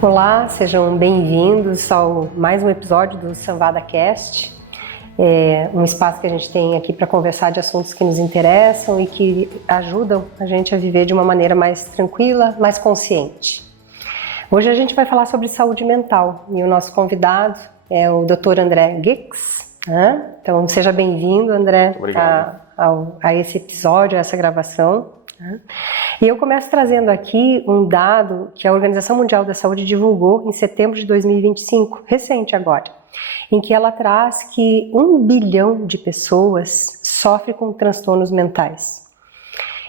Olá, sejam bem-vindos ao mais um episódio do Samvada Cast. É um espaço que a gente tem aqui para conversar de assuntos que nos interessam e que ajudam a gente a viver de uma maneira mais tranquila, mais consciente. Hoje a gente vai falar sobre saúde mental e o nosso convidado é o Dr. André Gix. Então seja bem-vindo, André, a esse episódio, a essa gravação. E eu começo trazendo aqui um dado que a Organização Mundial da Saúde divulgou em setembro de 2025, recente agora, em que ela traz que 1 bilhão de pessoas sofrem com transtornos mentais.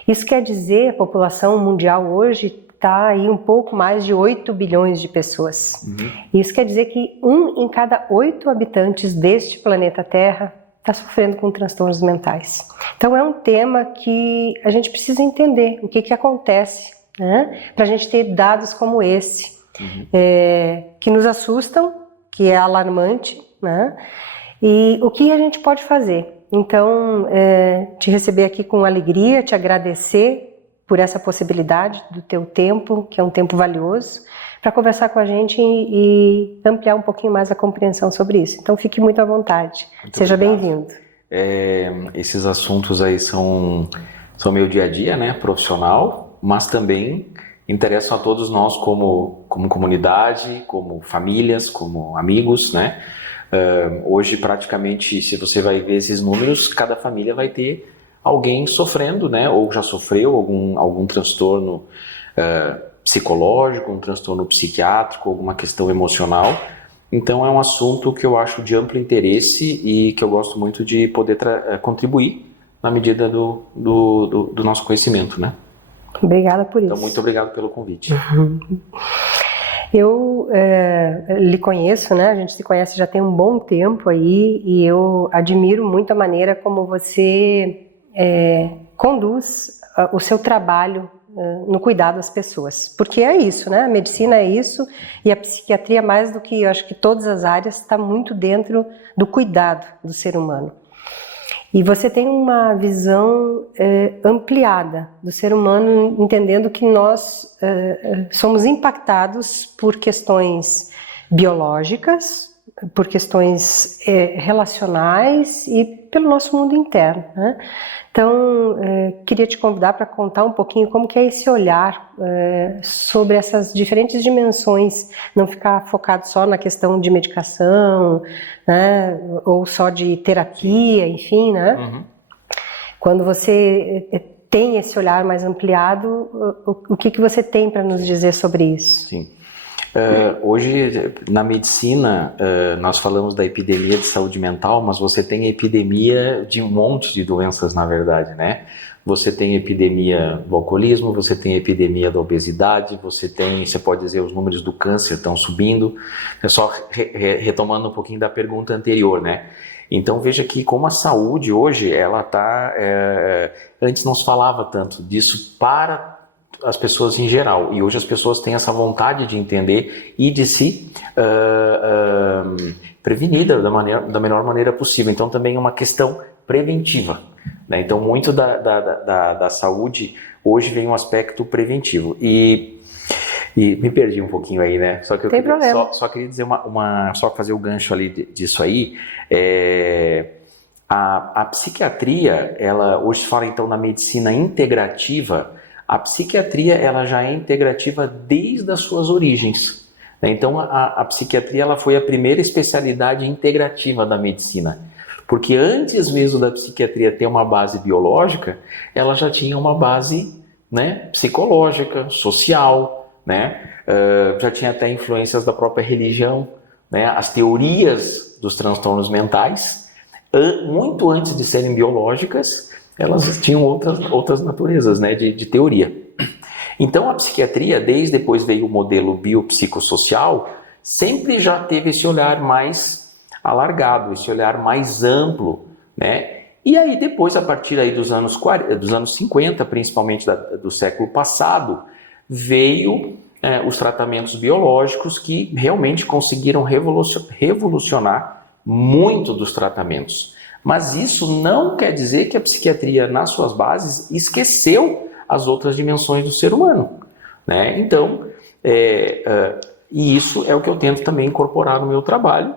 Isso quer dizer, a população mundial hoje está aí um pouco mais de 8 bilhões de pessoas. Isso quer dizer que 1 em cada 8 habitantes deste planeta Terra está sofrendo com transtornos mentais. Então é um tema que a gente precisa entender o que acontece, né? Para a gente ter dados como esse, que nos assustam, que é alarmante, né? E o que a gente pode fazer. Então, te receber aqui com alegria, te agradecer por essa possibilidade do teu tempo, que é um tempo valioso, para conversar com a gente e ampliar um pouquinho mais a compreensão sobre isso. Então fique muito à vontade. Seja bem-vindo. Esses assuntos aí são meu dia a dia, né, profissional, mas também interessam a todos nós como comunidade, como famílias, como amigos, né? Hoje praticamente, se você vai ver esses números, cada família vai ter alguém sofrendo, né, ou já sofreu algum transtorno psicológico, um transtorno psiquiátrico, alguma questão emocional. Então é um assunto que eu acho de amplo interesse e que eu gosto muito de poder contribuir na medida do nosso conhecimento, né? Obrigada por isso. Então muito obrigado pelo convite. Eu lhe conheço, né? A gente se conhece já tem um bom tempo aí e eu admiro muito a maneira como você conduz o seu trabalho no cuidado das pessoas, porque é isso, né? A medicina é isso e a psiquiatria, mais do que eu acho que todas as áreas, está muito dentro do cuidado do ser humano. E você tem uma visão ampliada do ser humano, entendendo que nós somos impactados por questões biológicas, por questões relacionais e pelo nosso mundo interno, né? Então, queria te convidar para contar um pouquinho como que é esse olhar sobre essas diferentes dimensões, não ficar focado só na questão de medicação, né, ou só de terapia, enfim, né? Quando você tem esse olhar mais ampliado, o que você tem para nos dizer sobre isso? Sim. Hoje, na medicina, nós falamos da epidemia de saúde mental, mas você tem epidemia de um monte de doenças, na verdade, né? Você tem epidemia do alcoolismo, você tem epidemia da obesidade, você pode dizer, os números do câncer estão subindo. É só retomando um pouquinho da pergunta anterior, né? Então veja que como a saúde hoje, ela está... antes não se falava tanto disso para as pessoas em geral, e hoje as pessoas têm essa vontade de entender e de se prevenir da melhor maneira possível. Então também é uma questão preventiva, né? Então muito da saúde hoje vem um aspecto preventivo e me perdi um pouquinho aí, né? Só que eu só queria dizer só fazer o gancho ali disso aí. A psiquiatria, ela hoje fala então na medicina integrativa. A psiquiatria, ela já é integrativa desde as suas origens, né? Então a psiquiatria, ela foi a primeira especialidade integrativa da medicina, porque antes mesmo da psiquiatria ter uma base biológica, ela já tinha uma base, né, psicológica, social, né? Já tinha até influências da própria religião, né? As teorias dos transtornos mentais, muito antes de serem biológicas, elas tinham outras naturezas, né, de teoria. Então a psiquiatria, desde depois veio o modelo biopsicossocial, sempre já teve esse olhar mais alargado, esse olhar mais amplo, né? E aí depois, a partir aí dos anos 50, principalmente do século passado, veio os tratamentos biológicos que realmente conseguiram revolucionar muito dos tratamentos. Mas isso não quer dizer que a psiquiatria, nas suas bases, esqueceu as outras dimensões do ser humano, né? Então, E isso é o que eu tento também incorporar no meu trabalho,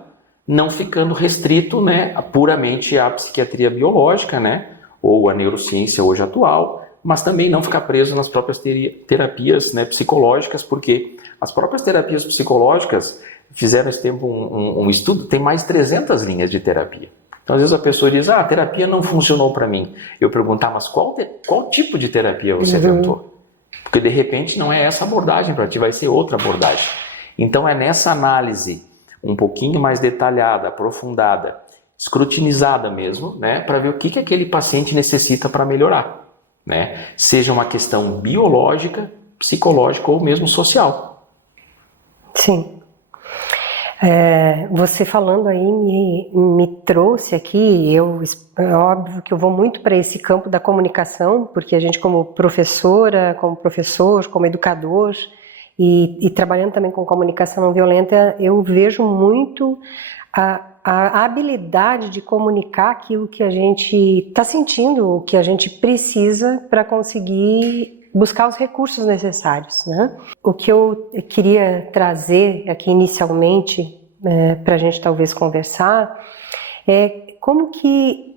não ficando restrito, né, puramente à psiquiatria biológica, né, ou à neurociência hoje atual, mas também não ficar preso nas próprias terapias, né, psicológicas, porque as próprias terapias psicológicas fizeram esse tempo um estudo, tem mais de 300 linhas de terapia. Então, às vezes a pessoa diz, a terapia não funcionou para mim. Eu perguntar, mas qual tipo de terapia você tentou? Porque de repente não é essa abordagem para ti, vai ser outra abordagem. Então é nessa análise um pouquinho mais detalhada, aprofundada, escrutinizada mesmo, né, para ver o que aquele paciente necessita para melhorar, né? Seja uma questão biológica, psicológica ou mesmo social. Sim. Você falando aí me trouxe aqui, é óbvio que eu vou muito para esse campo da comunicação, porque a gente como professora, como professor, como educador e trabalhando também com comunicação não violenta, eu vejo muito a habilidade de comunicar aquilo que a gente está sentindo, o que a gente precisa para conseguir buscar os recursos necessários, né? O que eu queria trazer aqui inicialmente, para a gente talvez conversar, é como que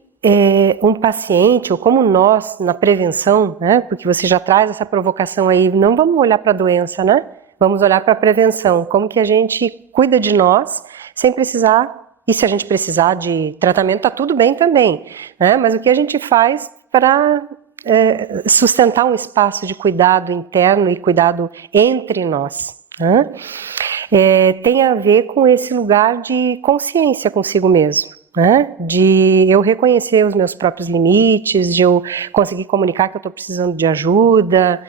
um paciente, ou como nós na prevenção, né? Porque você já traz essa provocação aí, não vamos olhar para a doença, né? Vamos olhar para a prevenção, como que a gente cuida de nós sem precisar, e se a gente precisar de tratamento, tá tudo bem também, né? Mas o que a gente faz para sustentar um espaço de cuidado interno e cuidado entre nós, né? Tem a ver com esse lugar de consciência consigo mesmo, né? De eu reconhecer os meus próprios limites, de eu conseguir comunicar que eu estou precisando de ajuda.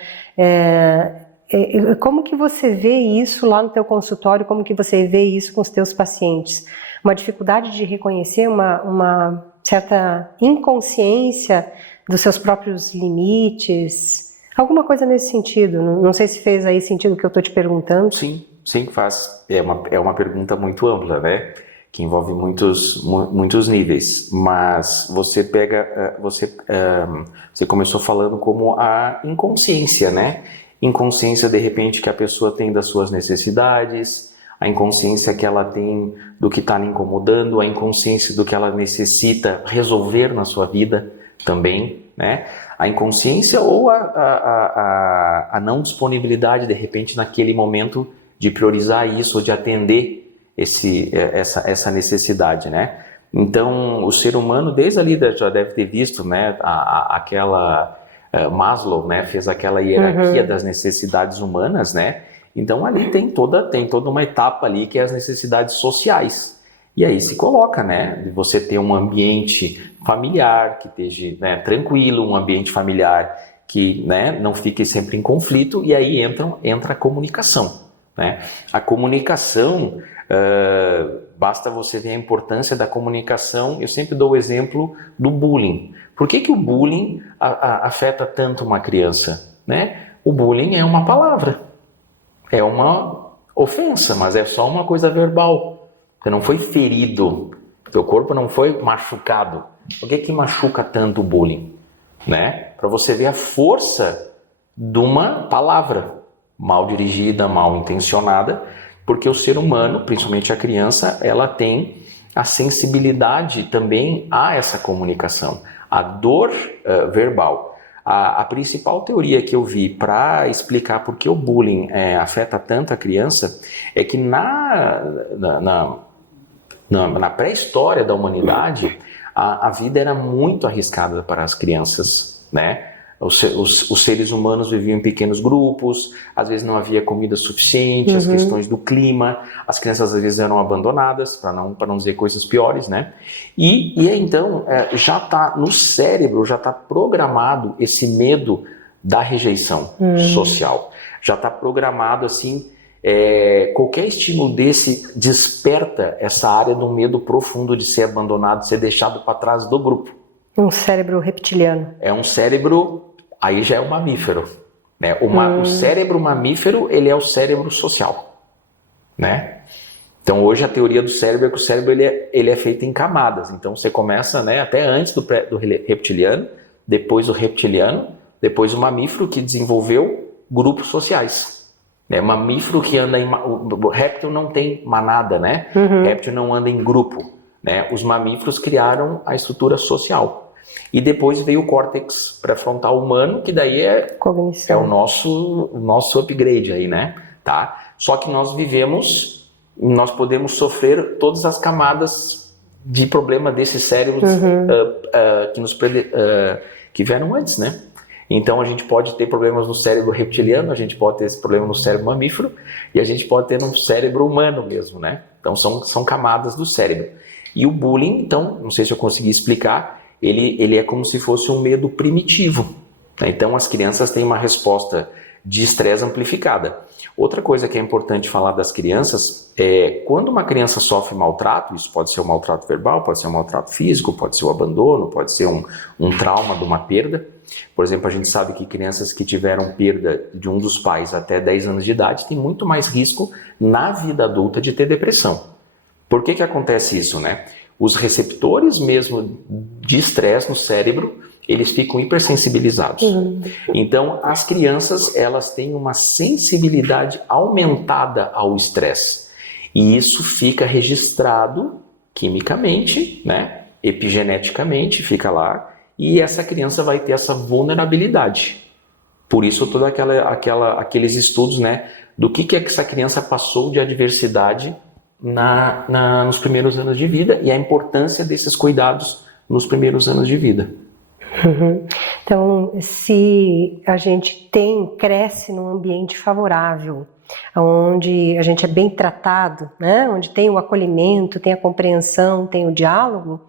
Como que você vê isso lá no teu consultório? Como que você vê isso com os teus pacientes? Uma dificuldade de reconhecer uma certa inconsciência dos seus próprios limites, alguma coisa nesse sentido. Não sei se fez aí sentido o que eu estou te perguntando. Sim, faz. É uma pergunta muito ampla, né? Que envolve muitos níveis. Mas você você começou falando como a inconsciência, né? Inconsciência, de repente, que a pessoa tem das suas necessidades, a inconsciência que ela tem do que está lhe incomodando, a inconsciência do que ela necessita resolver na sua vida também, né? A inconsciência ou a não disponibilidade, de repente, naquele momento de priorizar isso ou de atender essa necessidade, né? Então, o ser humano, desde ali, já deve ter visto, né, aquela Maslow, né, fez aquela hierarquia das necessidades humanas, né? Então, ali tem toda uma etapa ali que é as necessidades sociais. E aí se coloca, né, de você ter um ambiente familiar que esteja, né, tranquilo, um ambiente familiar que, né, não fique sempre em conflito, e aí entra a comunicação, né? A comunicação, basta você ver a importância da comunicação. Eu sempre dou o exemplo do bullying. Por que o bullying afeta tanto uma criança, né? O bullying é uma palavra, é uma ofensa, mas é só uma coisa verbal. Você não foi ferido, teu corpo não foi machucado. Por que machuca tanto o bullying? Né? Para você ver a força de uma palavra mal dirigida, mal intencionada, porque o ser humano, principalmente a criança, ela tem a sensibilidade também a essa comunicação, a dor verbal. A principal teoria que eu vi para explicar por que o bullying afeta tanto a criança é que na pré-história da humanidade, a vida era muito arriscada para as crianças, né? Os seres humanos viviam em pequenos grupos, às vezes não havia comida suficiente, as questões do clima, as crianças às vezes eram abandonadas, para não dizer coisas piores, né? E então já está no cérebro, já está programado esse medo da rejeição social. Já está programado assim, qualquer estímulo desse desperta essa área do medo profundo de ser abandonado, de ser deixado para trás do grupo. Um cérebro reptiliano. É um cérebro, aí já é um mamífero, né? O cérebro mamífero, ele é o cérebro social, né? Então hoje a teoria do cérebro é que o cérebro ele é feito em camadas. Então você começa, né, até antes do reptiliano, depois o reptiliano, depois o mamífero que desenvolveu grupos sociais, Mamífero que anda o réptil não tem manada, né? Réptil não anda em grupo, né? Os mamíferos criaram a estrutura social. E depois veio o córtex pré-frontal humano, que daí é o nosso upgrade aí, né? Tá? Só que nós podemos sofrer todas as camadas de problema desses cérebros que vieram antes, né? Então a gente pode ter problemas no cérebro reptiliano, a gente pode ter esse problema no cérebro mamífero e a gente pode ter no cérebro humano mesmo, né? Então são camadas do cérebro. E o bullying, então, não sei se eu consegui explicar, ele é como se fosse um medo primitivo, né? Então as crianças têm uma resposta de estresse amplificada. Outra coisa que é importante falar das crianças é quando uma criança sofre maltrato, isso pode ser um maltrato verbal, pode ser um maltrato físico, pode ser o abandono, pode ser um trauma de uma perda. Por exemplo, a gente sabe que crianças que tiveram perda de um dos pais até 10 anos de idade têm muito mais risco na vida adulta de ter depressão. Por que acontece isso, né? Os receptores mesmo de estresse no cérebro, eles ficam hipersensibilizados. Então, as crianças, elas têm uma sensibilidade aumentada ao estresse. E isso fica registrado quimicamente, né? Epigeneticamente, fica lá. E essa criança vai ter essa vulnerabilidade. Por isso, todos aqueles estudos, né? Do que essa criança passou de adversidade nos primeiros anos de vida e a importância desses cuidados nos primeiros anos de vida. Então, se a gente cresce num ambiente favorável, onde a gente é bem tratado, né? Onde tem o acolhimento, tem a compreensão, tem o diálogo,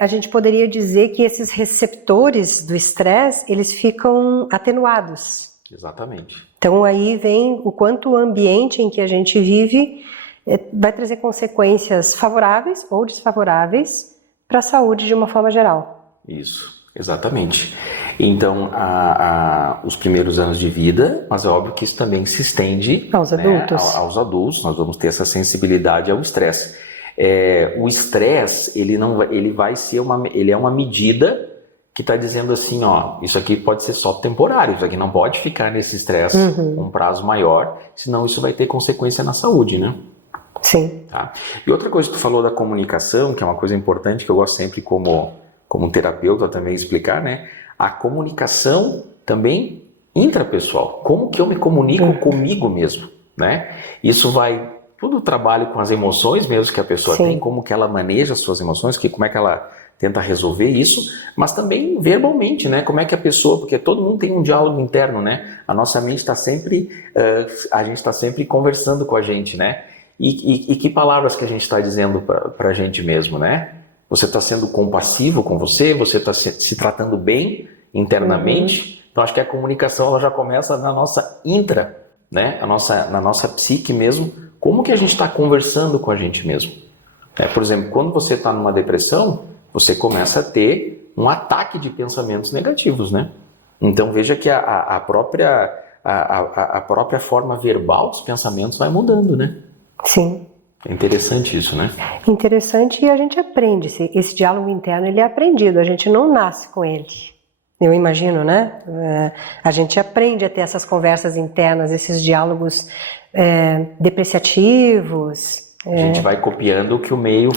a gente poderia dizer que esses receptores do estresse, eles ficam atenuados. Exatamente. Então aí vem o quanto o ambiente em que a gente vive vai trazer consequências favoráveis ou desfavoráveis para a saúde de uma forma geral. Isso, exatamente. Então, os primeiros anos de vida, mas é óbvio que isso também se estende aos adultos. Aos adultos, nós vamos ter essa sensibilidade ao estresse. O estresse, ele é uma medida que está dizendo assim, ó, isso aqui pode ser só temporário, isso aqui não pode ficar nesse estresse um prazo maior, senão isso vai ter consequência na saúde, né? Sim. Tá? E outra coisa que tu falou da comunicação, que é uma coisa importante que eu gosto sempre como terapeuta também explicar, né? A comunicação também intrapessoal. Como que eu me comunico comigo mesmo, né? Isso vai todo o trabalho com as emoções mesmo que a pessoa tem, como que ela maneja as suas emoções, como é que ela tenta resolver isso, mas também verbalmente, né? Como é que a pessoa, porque todo mundo tem um diálogo interno, né? A nossa mente está sempre, a gente está sempre conversando com a gente, né? E que palavras que a gente está dizendo para a gente mesmo, né? Você está sendo compassivo com você está se tratando bem internamente. Então acho que a comunicação ela já começa na nossa né? Na nossa psique mesmo, como que a gente está conversando com a gente mesmo. Por exemplo, quando você está numa depressão, você começa a ter um ataque de pensamentos negativos, né? Então veja que a própria forma verbal dos pensamentos vai mudando, né? Sim. É interessante isso, né? Interessante, e a gente aprende. Esse diálogo interno, ele é aprendido, a gente não nasce com ele. Eu imagino, né? A gente aprende a ter essas conversas internas, esses diálogos depreciativos. A gente vai copiando o que o meio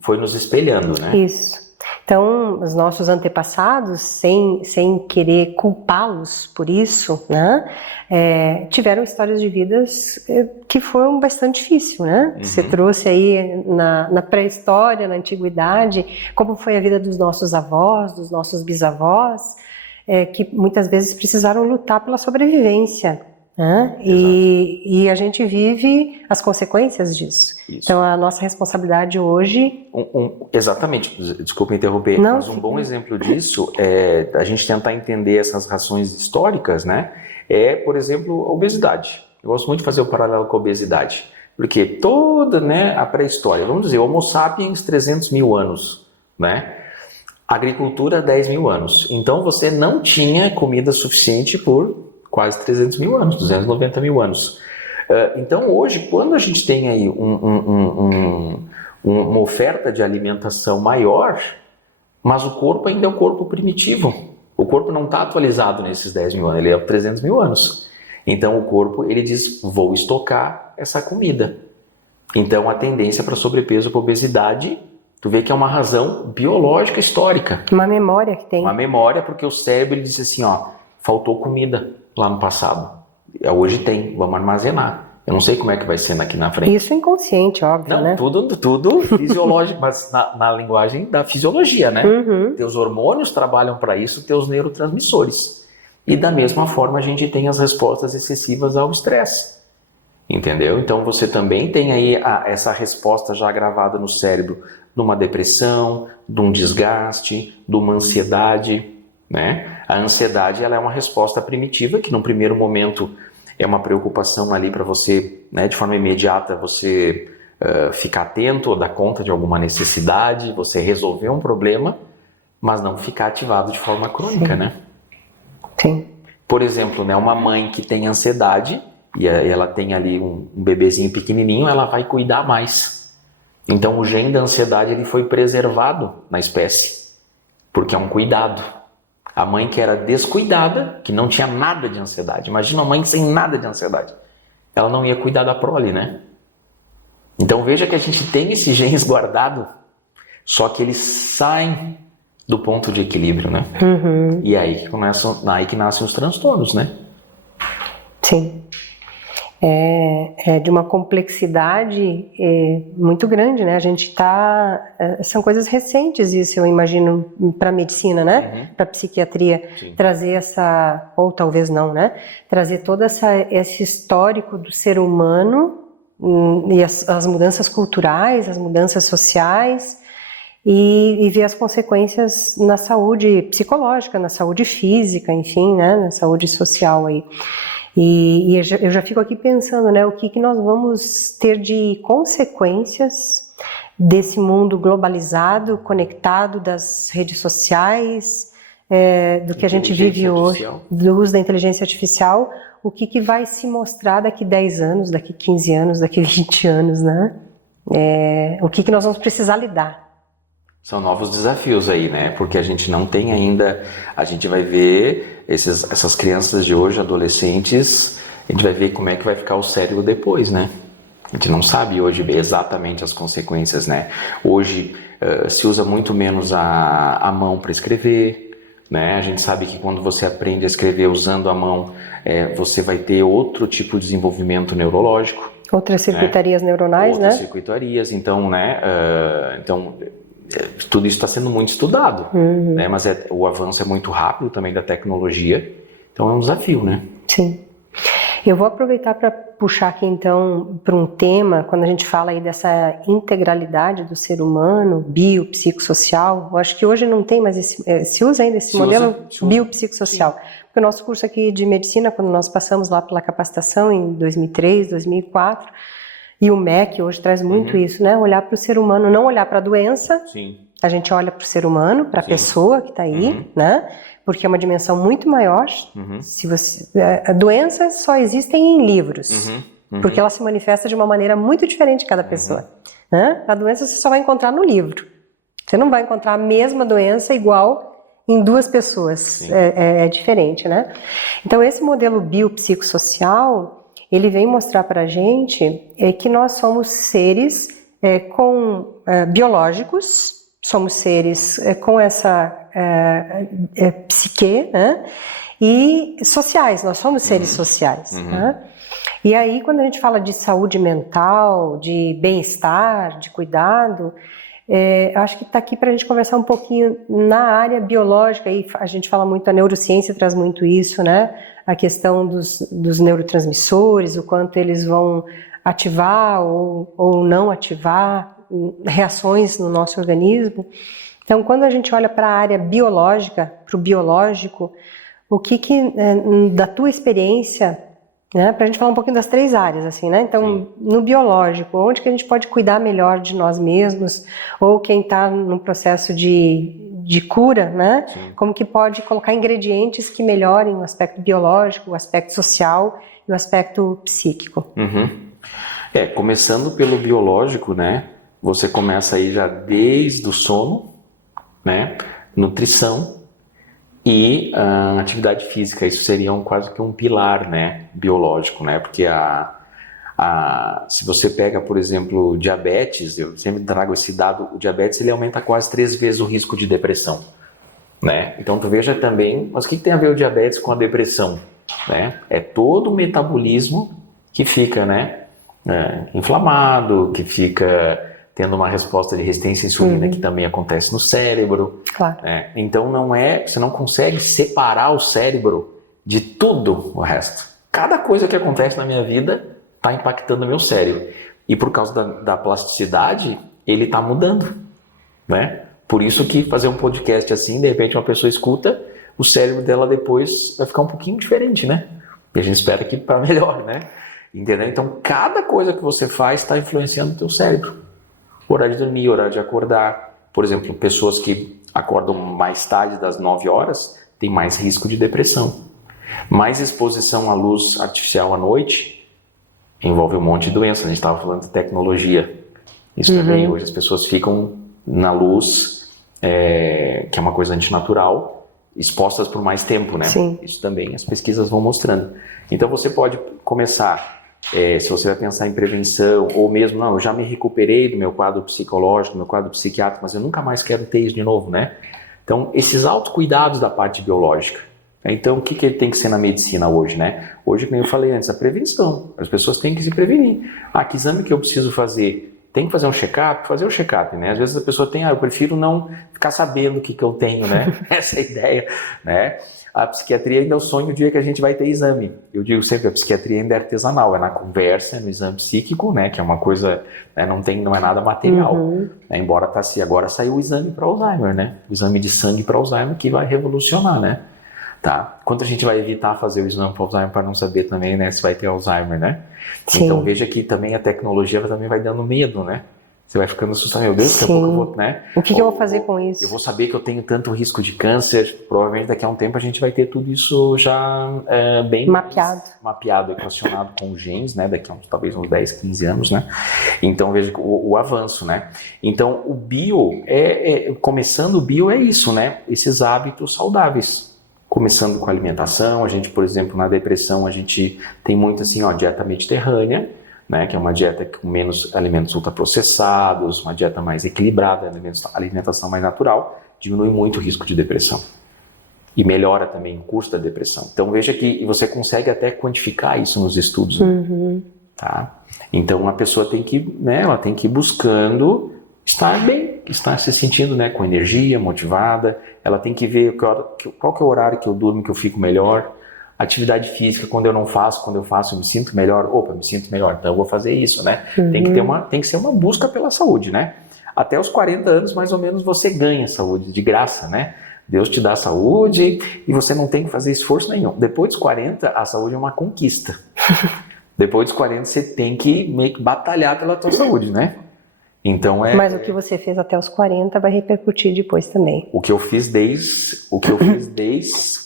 foi nos espelhando, né? Isso. Então, os nossos antepassados, sem querer culpá-los por isso, né, tiveram histórias de vidas que foram bastante difíceis, né? Você trouxe aí na pré-história, na antiguidade, como foi a vida dos nossos avós, dos nossos bisavós, que muitas vezes precisaram lutar pela sobrevivência. E a gente vive as consequências disso. Isso. Então a nossa responsabilidade hoje... Exatamente, desculpa interromper, mas um bom exemplo disso é a gente tentar entender essas razões históricas, né? Por exemplo, a obesidade. Eu gosto muito de fazer o paralelo com a obesidade, porque toda, né, a pré-história, vamos dizer, Homo sapiens 300 mil anos, né? Agricultura 10 mil anos. Então você não tinha comida suficiente por quase 300 mil anos, 290 mil anos. Então hoje, quando a gente tem aí uma oferta de alimentação maior, mas o corpo ainda é um corpo primitivo. O corpo não está atualizado nesses 10 mil anos, ele é 300 mil anos. Então o corpo, ele diz, vou estocar essa comida. Então a tendência para sobrepeso e para obesidade, tu vê que é uma razão biológica histórica. Uma memória que tem. Uma memória, porque o cérebro ele diz assim, ó, faltou comida lá no passado. Hoje tem, vamos armazenar. Eu não sei como é que vai ser aqui na frente. Isso é inconsciente, óbvio, não, né? Tudo fisiológico, mas na linguagem da fisiologia, né? Teus hormônios trabalham para isso, teus neurotransmissores. E da mesma forma a gente tem as respostas excessivas ao estresse. Entendeu? Então você também tem aí essa resposta já gravada no cérebro de uma depressão, de um desgaste, de uma ansiedade, né? A ansiedade ela é uma resposta primitiva que num primeiro momento é uma preocupação ali para você, né, de forma imediata, você ficar atento ou dar conta de alguma necessidade, você resolver um problema, mas não ficar ativado de forma crônica, Sim. né? Sim. Por exemplo, né, uma mãe que tem ansiedade e ela tem ali um bebezinho pequenininho, ela vai cuidar mais. Então o gene da ansiedade ele foi preservado na espécie, porque é um cuidado. A mãe que era descuidada, que não tinha nada de ansiedade. Imagina uma mãe sem nada de ansiedade. Ela não ia cuidar da prole, né? Então veja que a gente tem esses genes guardados, só que eles saem do ponto de equilíbrio, né? E aí que nascem os transtornos, né? Sim. É de uma complexidade muito grande, né? A gente são coisas recentes isso, eu imagino, para a medicina, né? Para a psiquiatria. Sim. Trazer essa, ou talvez não, né? Trazer todo esse histórico do ser humano e as mudanças culturais, as mudanças sociais e ver as consequências na saúde psicológica, na saúde física, enfim, né? Na saúde social aí. E eu já fico aqui pensando, né, o que nós vamos ter de consequências desse mundo globalizado, conectado das redes sociais, do que a gente vive hoje, do uso da inteligência artificial, o que vai se mostrar daqui 10 anos, daqui 15 anos, daqui 20 anos, né? O que nós vamos precisar lidar. São novos desafios aí, né? Porque a gente não tem ainda, a gente vai ver essas crianças de hoje, adolescentes, a gente vai ver como é que vai ficar o cérebro depois, né? A gente não sabe hoje exatamente as consequências, né? Hoje se usa muito menos a mão para escrever, né? A gente sabe que quando você aprende a escrever usando a mão, você vai ter outro tipo de desenvolvimento neurológico. Outras circuitarias neuronais, outras né? circuitarias, então, né? Tudo isso está sendo muito estudado, né? Mas o avanço é muito rápido também da tecnologia, então é um desafio, né? Sim. Eu vou aproveitar para puxar aqui então para um tema, quando a gente fala aí dessa integralidade do ser humano, biopsicossocial, eu acho que hoje não tem mais se usa ainda esse modelo biopsicossocial. Sim. Porque o nosso curso aqui de medicina, quando nós passamos lá pela capacitação em 2003, 2004, e o MEC hoje traz muito isso, né? Olhar para o ser humano, não olhar para a doença. Sim. A gente olha para o ser humano, para a pessoa que está aí, né? Porque é uma dimensão muito maior. Doenças só existem em livros, porque ela se manifesta de uma maneira muito diferente de cada pessoa. Né? A doença você só vai encontrar no livro. Você não vai encontrar a mesma doença igual em duas pessoas. É diferente, né? Então esse modelo biopsicossocial, ele vem mostrar para a gente que nós somos seres biológicos, somos seres com essa psique, né? E sociais, nós somos seres sociais. Né? E aí, quando a gente fala de saúde mental, de bem-estar, de cuidado, acho que está aqui para a gente conversar um pouquinho na área biológica. Aí a gente fala muito, a neurociência traz muito isso, né? A questão dos neurotransmissores, o quanto eles vão ativar ou não ativar reações no nosso organismo. Então, quando a gente olha para a área biológica, para o biológico, o que da tua experiência, né, para a gente falar um pouquinho das três áreas, assim, né? Então, no biológico, onde que a gente pode cuidar melhor de nós mesmos, ou quem está no processo de cura, né? Como que pode colocar ingredientes que melhorem o aspecto biológico, o aspecto social e o aspecto psíquico. Começando pelo biológico, né? Você começa aí já desde o sono, né? Nutrição, e a atividade física. Isso seria quase que um pilar, né, biológico, né, porque se você pega, por exemplo, diabetes, eu sempre trago esse dado, o diabetes ele aumenta quase 3 vezes o risco de depressão, né? Então tu veja também, mas o que tem a ver o diabetes com a depressão, né? É todo o metabolismo que fica, né, inflamado, que fica tendo uma resposta de resistência à insulina que também acontece no cérebro. Claro. Né? Então você não consegue separar o cérebro de tudo o resto. Cada coisa que acontece na minha vida está impactando o meu cérebro. E por causa da plasticidade, ele está mudando, né? Por isso que fazer um podcast assim, de repente uma pessoa escuta, o cérebro dela depois vai ficar um pouquinho diferente, né? E a gente espera que para melhor, né? Entendeu? Então, cada coisa que você faz está influenciando o teu cérebro. Horário de dormir, horário de acordar. Por exemplo, pessoas que acordam mais tarde das 9 horas têm mais risco de depressão. Mais exposição à luz artificial à noite envolve um monte de doenças. A gente estava falando de tecnologia. Isso também, hoje as pessoas ficam na luz, que é uma coisa antinatural, expostas por mais tempo, né? Sim. Isso também as pesquisas vão mostrando. Então você pode começar, se você vai pensar em prevenção, ou mesmo, não, eu já me recuperei do meu quadro psicológico, do meu quadro psiquiátrico, mas eu nunca mais quero ter isso de novo, né? Então, esses autocuidados da parte biológica. Então, o que tem que ser na medicina hoje, né? Hoje, como eu falei antes, a prevenção. As pessoas têm que se prevenir. Que exame que eu preciso fazer? Tem que fazer um check-up? Fazer um check-up, né? Às vezes a pessoa tem, eu prefiro não ficar sabendo o que eu tenho, né? Essa é a ideia, né? A psiquiatria ainda é o sonho do dia que a gente vai ter exame. Eu digo sempre, a psiquiatria ainda é artesanal, é na conversa, é no exame psíquico, né? Que é uma coisa, né? Não é nada material. Né? Embora agora saiu o exame para Alzheimer, né? O exame de sangue para Alzheimer que vai revolucionar, né? Tá? Quanto a gente vai evitar fazer o exame para Alzheimer para não saber também, né, se vai ter Alzheimer, né? Sim. Então veja que também a tecnologia também vai dando medo, né? Você vai ficando assustado, meu Deus, daqui a pouco eu vou, né? O que eu vou fazer com isso? Eu vou saber que eu tenho tanto risco de câncer, provavelmente daqui a um tempo a gente vai ter tudo isso já bem mapeado, equacionado com genes, né? Daqui a talvez uns 10, 15 anos, né? Então veja o avanço, né? Então o bio, começando o bio é isso, né? Esses hábitos saudáveis. Começando com a alimentação, a gente, por exemplo, na depressão, a gente tem muito assim, dieta mediterrânea, né, que é uma dieta com menos alimentos ultraprocessados, uma dieta mais equilibrada, alimentação mais natural, diminui muito o risco de depressão. E melhora também o curso da depressão. Então veja que você consegue até quantificar isso nos estudos. Né? Tá? Então a pessoa tem que, né, ela tem que ir buscando estar bem, estar se sentindo, né, com energia, motivada. Ela tem que ver qual que é o horário que eu durmo, que eu fico melhor. Atividade física, quando eu faço, eu me sinto melhor. Opa, me sinto melhor, então eu vou fazer isso, né? Tem que ser uma busca pela saúde, né? Até os 40 anos, mais ou menos, você ganha saúde de graça, né? Deus te dá saúde e você não tem que fazer esforço nenhum. Depois dos 40, a saúde é uma conquista. Depois dos 40, você tem que meio que batalhar pela tua saúde, né? Então Mas o que você fez até os 40 vai repercutir depois também. O que eu fiz desde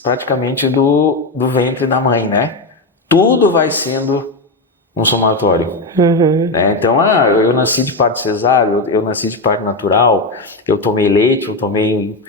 praticamente do ventre da mãe, né? Tudo vai sendo um somatório. Né? Então, eu nasci de parto cesáreo, eu nasci de parto natural, eu tomei leite, eu tomei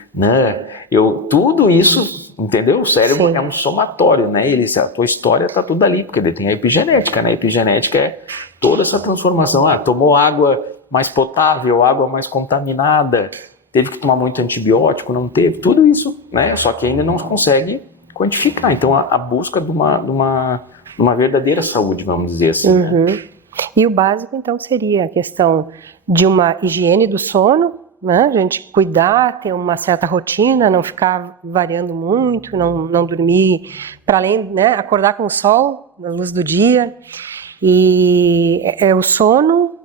tudo isso, entendeu? O cérebro é um somatório, né? A tua história está tudo ali, porque tem a epigenética, né? A epigenética é toda essa transformação. Tomou água mais potável, água mais contaminada, teve que tomar muito antibiótico, não teve, tudo isso, né? Só que ainda não consegue quantificar. Então, a busca de uma verdadeira saúde, vamos dizer assim. Né? E o básico, então, seria a questão de uma higiene do sono, né? A gente cuidar, ter uma certa rotina, não ficar variando muito, não dormir para além, né? Acordar com o sol, na luz do dia. E o sono...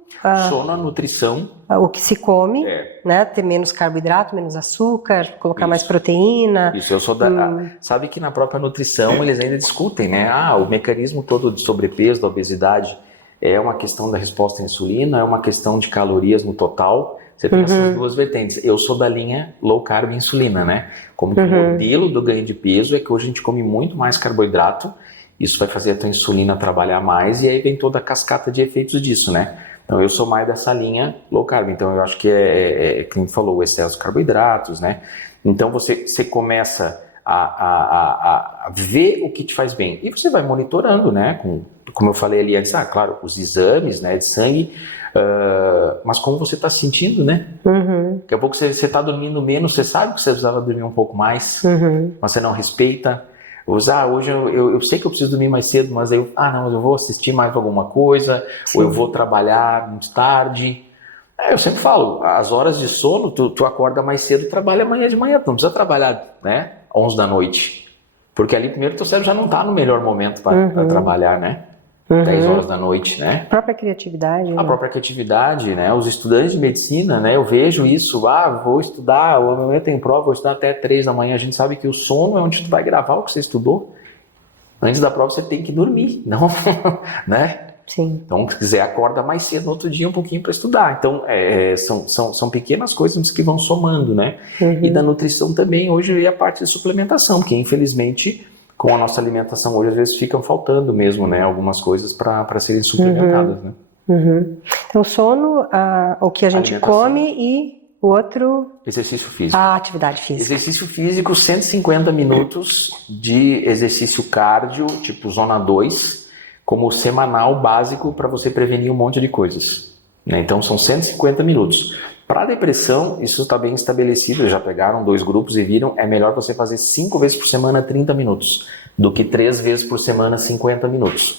Sono, a nutrição. O que se come, né? Ter menos carboidrato, menos açúcar, colocar mais proteína. Isso, eu sou sabe que na própria nutrição eles ainda discutem, né? O mecanismo todo de sobrepeso, da obesidade, é uma questão da resposta à insulina, é uma questão de calorias no total. Você tem essas duas vertentes. Eu sou da linha low carb e insulina, né? Como que o modelo do ganho de peso é que hoje a gente come muito mais carboidrato, isso vai fazer a tua insulina trabalhar mais e aí vem toda a cascata de efeitos disso, né? Então eu sou mais dessa linha low carb, então eu acho que quem falou, o excesso de carboidratos, né? Então você começa a ver o que te faz bem. E você vai monitorando, né? Como eu falei ali antes, claro, os exames, né, de sangue, mas como você está se sentindo, né? Daqui a pouco você está dormindo menos, você sabe que você precisava dormir um pouco mais, mas você não respeita. Hoje eu sei que eu preciso dormir mais cedo, mas mas eu vou assistir mais alguma coisa, Sim. ou eu vou trabalhar muito tarde. Eu sempre falo, as horas de sono, tu acorda mais cedo, trabalha amanhã de manhã, tu não precisa trabalhar, né, 11 da noite. Porque ali primeiro teu cérebro já não está no melhor momento para trabalhar, né? 10 horas da noite, né? A própria criatividade. A própria criatividade, né? Os estudantes de medicina, né? Eu vejo isso, vou estudar, amanhã tem prova, vou estudar até 3 da manhã. A gente sabe que o sono é onde tu vai gravar o que você estudou. Antes da prova você tem que dormir, não, né? Sim. Então, se quiser, acorda mais cedo no outro dia um pouquinho para estudar. Então, são pequenas coisas que vão somando, né? E da nutrição também, hoje, é a parte de suplementação, que infelizmente, com a nossa alimentação hoje, às vezes ficam faltando mesmo, né? Algumas coisas para serem suplementadas, né? Então, sono, o que a gente come e o outro... Exercício físico. A atividade física. Exercício físico, 150 minutos de exercício cardio, tipo zona 2, como semanal básico para você prevenir um monte de coisas, né? Então são 150 minutos. Para depressão, isso está bem estabelecido, já pegaram 2 grupos e viram, é melhor você fazer 5 vezes por semana 30 minutos, do que 3 vezes por semana 50 minutos.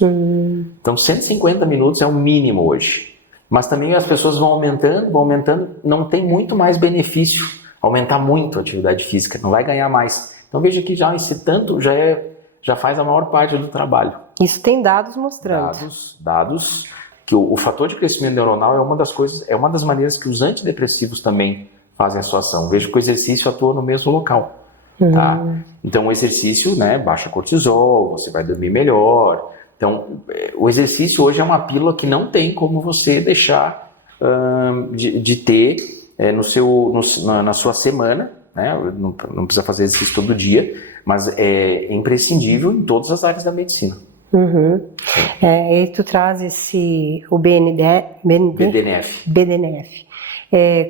Então 150 minutos é o mínimo hoje. Mas também as pessoas vão aumentando, não tem muito mais benefício aumentar muito a atividade física, não vai ganhar mais. Então veja que já esse tanto já faz a maior parte do trabalho. Isso tem dados mostrando. Dados que o fator de crescimento neuronal é uma das maneiras que os antidepressivos também fazem a sua ação. Veja que o exercício atua no mesmo local. Tá? Então o exercício, né, baixa cortisol, você vai dormir melhor. Então o exercício hoje é uma pílula que não tem como você deixar de ter na sua semana, né? Não precisa fazer exercício todo dia, mas é imprescindível em todas as áreas da medicina. E tu traz o BDNF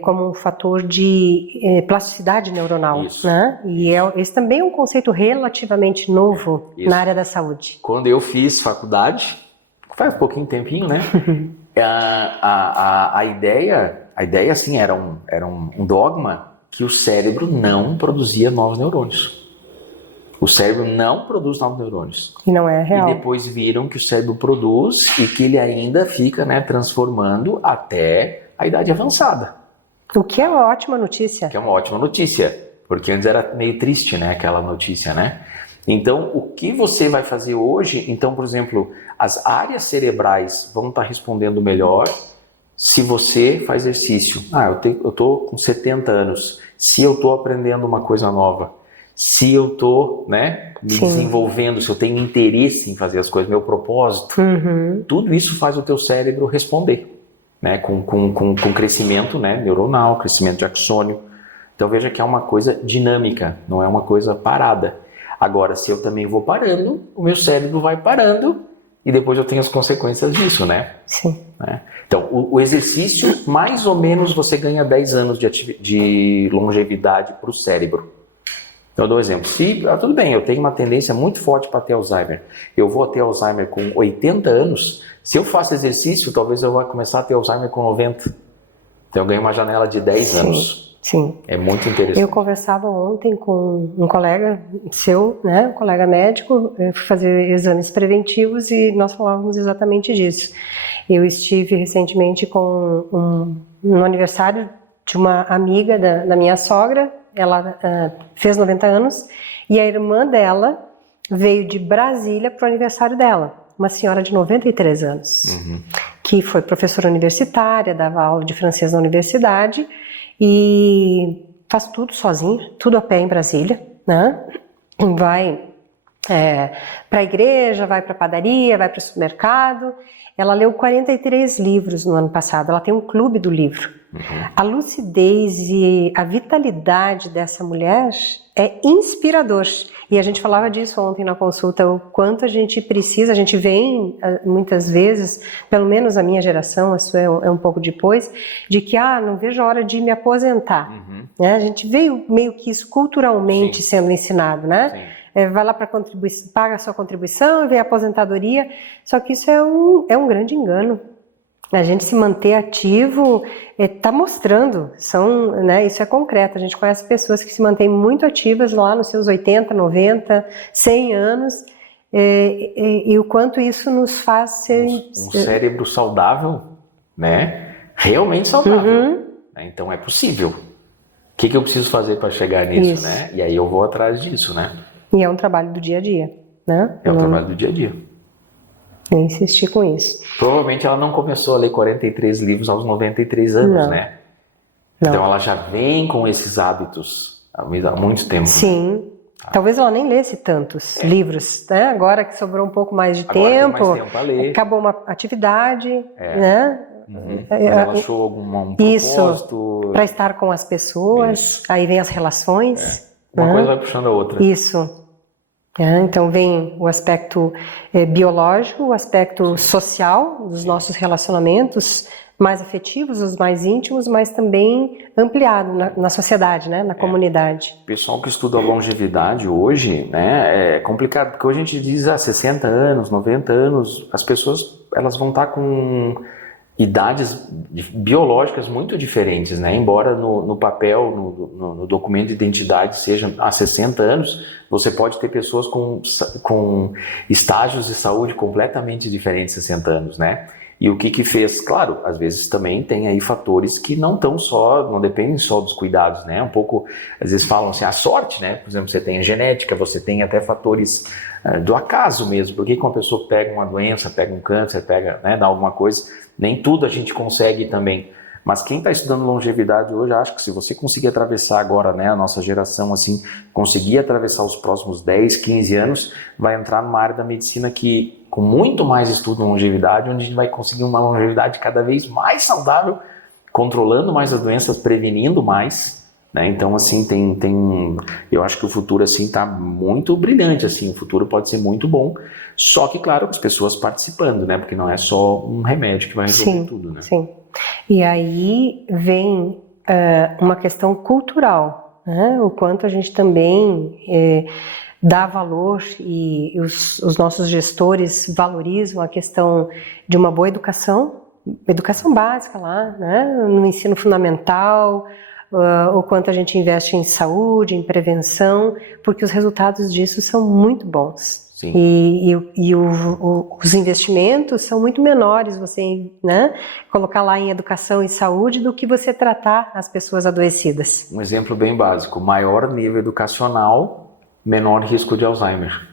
como um fator de plasticidade neuronal, né? E esse também é um conceito relativamente novo na área da saúde. Quando eu fiz faculdade, faz um pouquinho tempinho, né? A ideia assim, era um dogma que o cérebro não produzia novos neurônios. O cérebro não produz novos neurônios. E não é real. E depois viram que o cérebro produz e que ele ainda fica, né, transformando até a idade avançada. O que é uma ótima notícia. Que é uma ótima notícia, porque antes era meio triste, né, aquela notícia, né? Então, o que você vai fazer hoje, então, por exemplo, as áreas cerebrais vão estar respondendo melhor se você faz exercício. Eu tô com 70 anos, se eu tô aprendendo uma coisa nova, se eu tô, né, me desenvolvendo, se eu tenho interesse em fazer as coisas, meu propósito, tudo isso faz o teu cérebro responder, né, com crescimento, né, neuronal, crescimento de axônio. Então veja que é uma coisa dinâmica, não é uma coisa parada. Agora, se eu também vou parando, o meu cérebro vai parando e depois eu tenho as consequências disso, né? Sim. Então, o exercício, mais ou menos, você ganha 10 anos de longevidade para o cérebro. Então, eu dou um exemplo. Tudo bem, eu tenho uma tendência muito forte para ter Alzheimer. Eu vou ter Alzheimer com 80 anos. Se eu faço exercício, talvez eu vá começar a ter Alzheimer com 90. Então, eu ganho uma janela de 10 anos. Sim. É muito interessante. Eu conversava ontem com um colega seu, né, um colega médico, eu fui fazer exames preventivos e nós falávamos exatamente disso. Eu estive recentemente com um aniversário de uma amiga da minha sogra. Ela fez 90 anos e a irmã dela veio de Brasília para o aniversário dela, uma senhora de 93 anos, que foi professora universitária, dava aula de francês na universidade e faz tudo sozinha, tudo a pé em Brasília, né? Vai para a igreja, vai para a padaria, vai para o supermercado. Ela leu 43 livros no ano passado, ela tem um clube do livro. A lucidez e a vitalidade dessa mulher é inspirador. E a gente falava disso ontem na consulta, o quanto a gente precisa, a gente vem muitas vezes, pelo menos a minha geração, a sua é um pouco depois, de que não vejo a hora de me aposentar. Né? A gente veio meio que isso culturalmente sendo ensinado, né? Sim. Vai lá para contribuição, paga a sua contribuição e vem a aposentadoria, só que isso é um grande engano. A gente se manter ativo está mostrando, né, isso é concreto, a gente conhece pessoas que se mantêm muito ativas lá nos seus 80, 90, 100 anos e o quanto isso nos faz ser... Um cérebro saudável, né? Realmente saudável. Então é possível. O que eu preciso fazer para chegar nisso, né? E aí eu vou atrás disso, né? E é um trabalho do dia a dia, né? É um trabalho do dia a dia. Insistir com isso. Provavelmente ela não começou a ler 43 livros aos 93 anos, né? Não. Então ela já vem com esses hábitos há muito tempo. Sim. Né? Talvez ela nem lesse tantos livros, né? Agora que sobrou um pouco mais de tempo, tem mais tempo a ler. Acabou uma atividade, né? Mas ela achou um propósito. Para estar com as pessoas, aí vem as relações. Uma coisa vai puxando a outra. Isso. Então vem o aspecto biológico, o aspecto social dos nossos relacionamentos mais afetivos, os mais íntimos, mas também ampliado na sociedade, né? Na comunidade. O pessoal que estuda longevidade hoje, né, é complicado, porque hoje a gente diz 60 anos, 90 anos, as pessoas elas vão estar com idades biológicas muito diferentes, né? Embora no papel, no documento de identidade seja há 60 anos, você pode ter pessoas com estágios de saúde completamente diferentes 60 anos, né? E o que fez? Claro, às vezes também tem aí fatores que não dependem só dos cuidados, né? Um pouco, às vezes falam assim, a sorte, né? Por exemplo, você tem a genética, você tem até fatores do acaso mesmo. Por que uma pessoa pega uma doença, pega um câncer, dá alguma coisa? Nem tudo a gente consegue também. Mas quem está estudando longevidade hoje, acho que se você conseguir atravessar agora, né, a nossa geração, assim, conseguir atravessar os próximos 10, 15 anos, vai entrar numa área da medicina que, com muito mais estudo em longevidade, onde a gente vai conseguir uma longevidade cada vez mais saudável, controlando mais as doenças, prevenindo mais, né? Então, assim, eu acho que o futuro, assim, está muito brilhante, assim, o futuro pode ser muito bom, só que, claro, as pessoas participando, né? Porque não é só um remédio que vai resolver tudo, né? Sim. E aí vem uma questão cultural, né? O quanto a gente também dá valor e os nossos gestores valorizam a questão de uma boa educação básica lá, né? No ensino fundamental, o quanto a gente investe em saúde, em prevenção, porque os resultados disso são muito bons. Sim. E os investimentos são muito menores, você, né, colocar lá em educação e saúde do que você tratar as pessoas adoecidas. Um exemplo bem básico, maior nível educacional, menor risco de Alzheimer.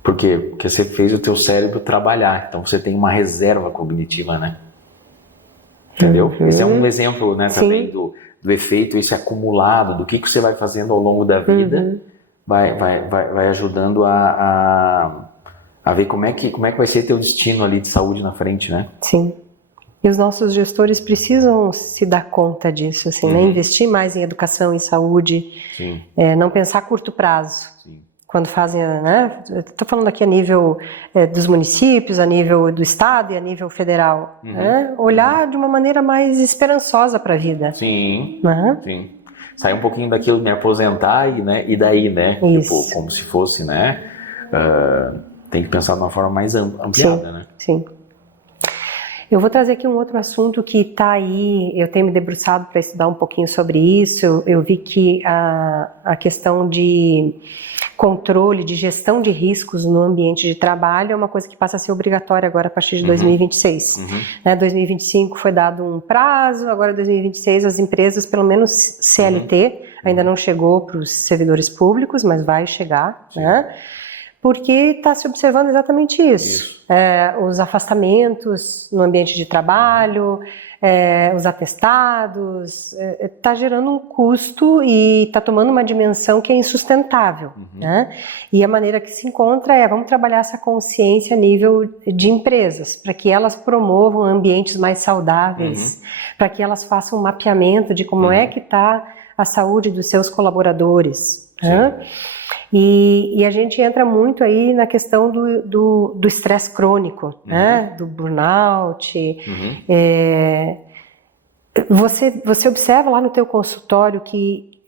Por quê? Porque você fez o teu cérebro trabalhar, então você tem uma reserva cognitiva, né? Entendeu? Esse é um exemplo, né, também do efeito, esse acumulado, do que você vai fazendo ao longo da vida, vai ajudando a ver como é que vai ser teu destino ali de saúde na frente, né? Sim. E os nossos gestores precisam se dar conta disso, assim, né? Investir mais em educação e saúde, não pensar a curto prazo. Sim. Quando fazem, né? Estou falando aqui a nível dos municípios, a nível do estado e a nível federal, né? Olhar de uma maneira mais esperançosa para a vida. Sim, sim. Sair um pouquinho daquilo de me aposentar e daí, né? Isso. Tipo, como se fosse, né? Tem que pensar de uma forma mais ampliada, né? Sim. Eu vou trazer aqui um outro assunto que está aí, eu tenho me debruçado para estudar um pouquinho sobre isso. Eu vi que a questão de controle, de gestão de riscos no ambiente de trabalho é uma coisa que passa a ser obrigatória agora a partir de 2026. 2025 foi dado um prazo, agora 2026 as empresas, pelo menos CLT, ainda não chegou para os servidores públicos, mas vai chegar, né? porque está se observando exatamente isso. Os afastamentos no ambiente de trabalho, os atestados, está gerando um custo e está tomando uma dimensão que é insustentável. Né? E a maneira que se encontra vamos trabalhar essa consciência a nível de empresas, para que elas promovam ambientes mais saudáveis, para que elas façam um mapeamento de como é que está a saúde dos seus colaboradores. Né? E a gente entra muito aí na questão do estresse crônico, né? Do burnout. Você observa lá no teu consultório que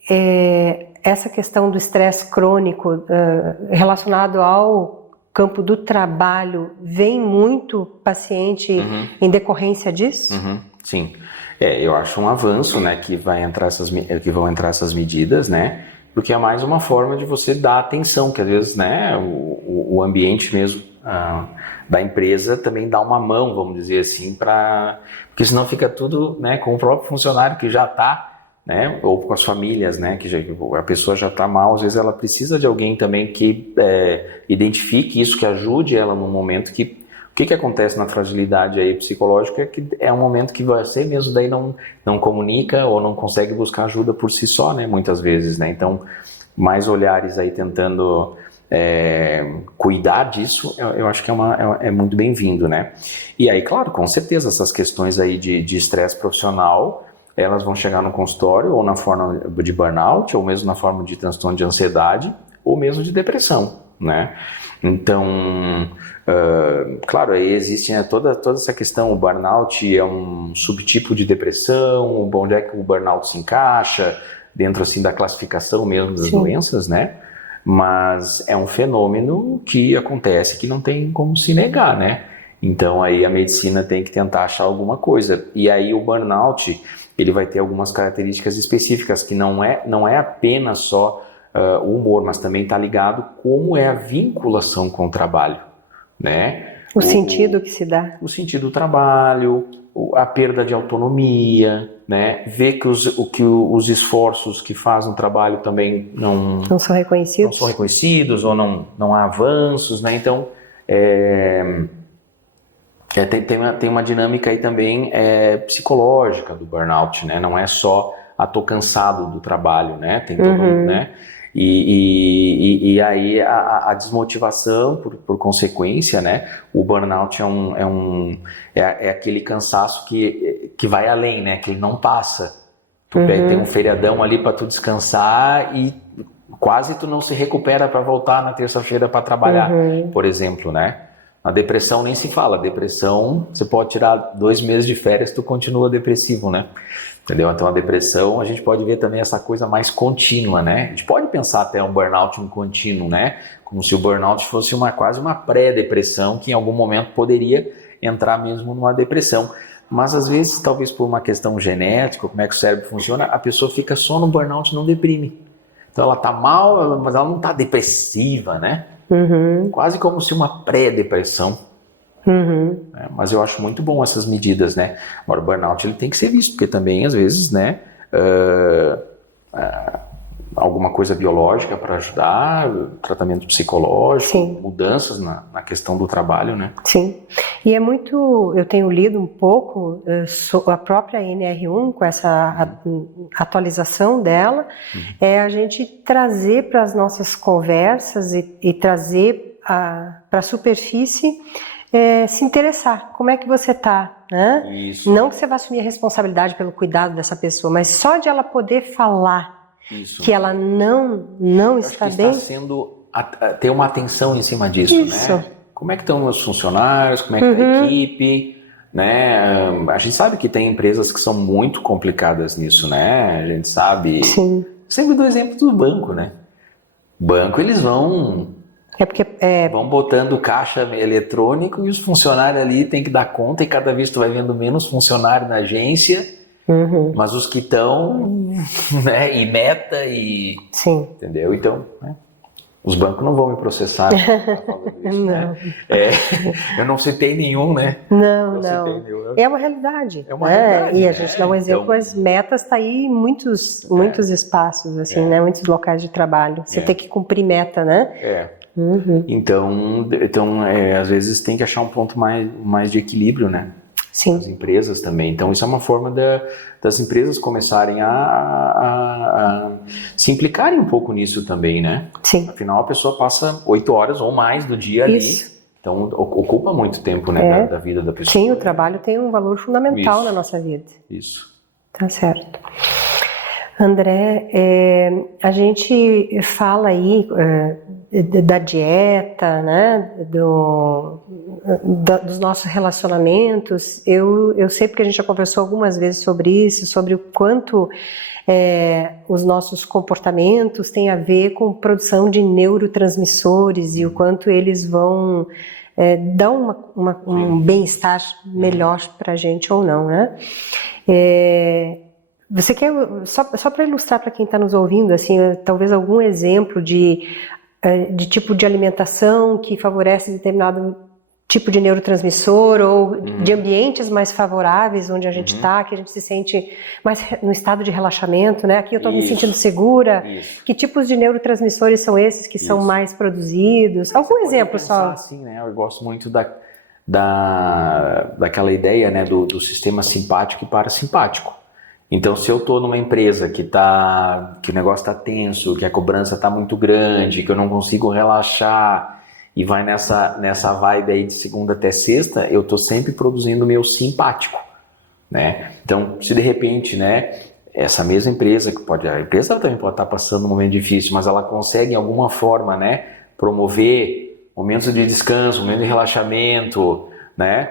essa questão do estresse crônico relacionado ao campo do trabalho vem muito paciente em decorrência disso? Sim. Eu acho um avanço, né, que vão entrar essas medidas, né? Porque é mais uma forma de você dar atenção, que às vezes, né, o ambiente mesmo da empresa também dá uma mão, vamos dizer assim, porque senão fica tudo, né, com o próprio funcionário que já está, né, ou com as famílias, né, a pessoa já está mal, às vezes ela precisa de alguém também que identifique isso, que ajude ela no momento que o que acontece na fragilidade aí psicológica é que é um momento que você mesmo daí não comunica ou não consegue buscar ajuda por si só, né, muitas vezes, né, então mais olhares aí tentando cuidar disso, eu acho que é muito bem-vindo, né, e aí, claro, com certeza essas questões aí de estresse profissional, elas vão chegar no consultório ou na forma de burnout, ou mesmo na forma de transtorno de ansiedade, ou mesmo de depressão, né, então, claro, aí existe, né, toda essa questão, o burnout é um subtipo de depressão, onde é que o burnout se encaixa, dentro assim da classificação mesmo das doenças, né? Mas é um fenômeno que acontece que não tem como se negar, né? Então aí a medicina tem que tentar achar alguma coisa. E aí o burnout, ele vai ter algumas características específicas, que não é apenas só o humor, mas também está ligado como é a vinculação com o trabalho, né? O sentido que se dá. O sentido do trabalho, a perda de autonomia, né? Ver que os esforços que faz no trabalho também não são reconhecidos. Não são reconhecidos ou não há avanços, né? Então, tem uma dinâmica aí também psicológica do burnout, né? Não é só tô cansado do trabalho, né? Tem todo né? E aí a desmotivação por consequência, né? O burnout é aquele cansaço que vai além, né? Que ele não passa. Tem um feriadão ali para tu descansar e quase tu não se recupera para voltar na terça-feira para trabalhar, por exemplo, né? A depressão nem se fala. Depressão, você pode tirar 2 meses de férias, tu continua depressivo, né? Entendeu? Então a depressão, a gente pode ver também essa coisa mais contínua, né? A gente pode pensar até um burnout contínuo, né? Como se o burnout fosse quase uma pré-depressão que em algum momento poderia entrar mesmo numa depressão. Mas às vezes, talvez por uma questão genética, como é que o cérebro funciona, a pessoa fica só no burnout e não deprime. Então ela tá mal, mas ela não tá depressiva, né? Quase como se uma pré-depressão. Mas eu acho muito bom essas medidas, né? Agora, o burnout ele tem que ser visto, porque também, às vezes, né, alguma coisa biológica para ajudar, tratamento psicológico, Sim. Mudanças na questão do trabalho, né? Sim, e eu tenho lido um pouco a própria NR1, com essa atualização dela, a gente trazer para as nossas conversas e trazer para a superfície se interessar, como é que você está, né? Isso. Não que você vá assumir a responsabilidade pelo cuidado dessa pessoa, mas só de ela poder falar que ela não está bem. Está sendo ter uma atenção em cima disso, né? Como é que estão os funcionários, como é que está a equipe, né? A gente sabe que tem empresas que são muito complicadas nisso, né? A gente sabe. Sim. Sempre dou exemplo do banco, né? Banco, eles vão botando caixa eletrônico e os funcionários ali têm que dar conta, e cada vez tu vai vendo menos funcionário na agência, mas os que estão, né, e meta e... Sim. Entendeu? Então, né? Os bancos não vão me processar falando isso, Não. né? Eu não citei nenhum, né? Não. Citei nenhum. É uma realidade. É uma realidade, E a né? gente dá um exemplo, Então, as metas tá aí em muitos espaços, assim, né? Muitos locais de trabalho. Você tem que cumprir meta, né? Então às vezes tem que achar um ponto mais de equilíbrio, né? Sim. As empresas também. Então isso é uma forma das empresas começarem a se implicarem um pouco nisso também, né? Sim. Afinal, a pessoa passa 8 horas ou mais do dia Isso. ali. Então ocupa muito tempo, né, da vida da pessoa. Sim, o trabalho tem um valor fundamental Isso. na nossa vida. Isso. Tá certo. André, a gente fala aí da dieta, né, dos nossos relacionamentos. Eu sei porque a gente já conversou algumas vezes sobre isso, sobre o quanto os nossos comportamentos têm a ver com produção de neurotransmissores e o quanto eles vão dar um bem-estar melhor para a gente ou não, né? Você quer, só para ilustrar para quem está nos ouvindo, assim, talvez algum exemplo de tipo de alimentação que favorece determinado tipo de neurotransmissor ou de ambientes mais favoráveis onde a gente está, que a gente se sente mais no estado de relaxamento, né? Aqui eu estou me sentindo segura. Isso. Que tipos de neurotransmissores são esses que são mais produzidos? Algum exemplo só? Assim, né? Eu gosto muito daquela ideia, né, do sistema simpático e parasimpático. Então, se eu estou numa empresa que o negócio está tenso, que a cobrança está muito grande, que eu não consigo relaxar e vai nessa vibe aí de segunda até sexta, eu estou sempre produzindo o meu simpático, né? Então, se de repente, né, essa mesma empresa, a empresa também pode estar passando um momento difícil, mas ela consegue, em alguma forma, né, promover momentos de descanso, momentos de relaxamento, né?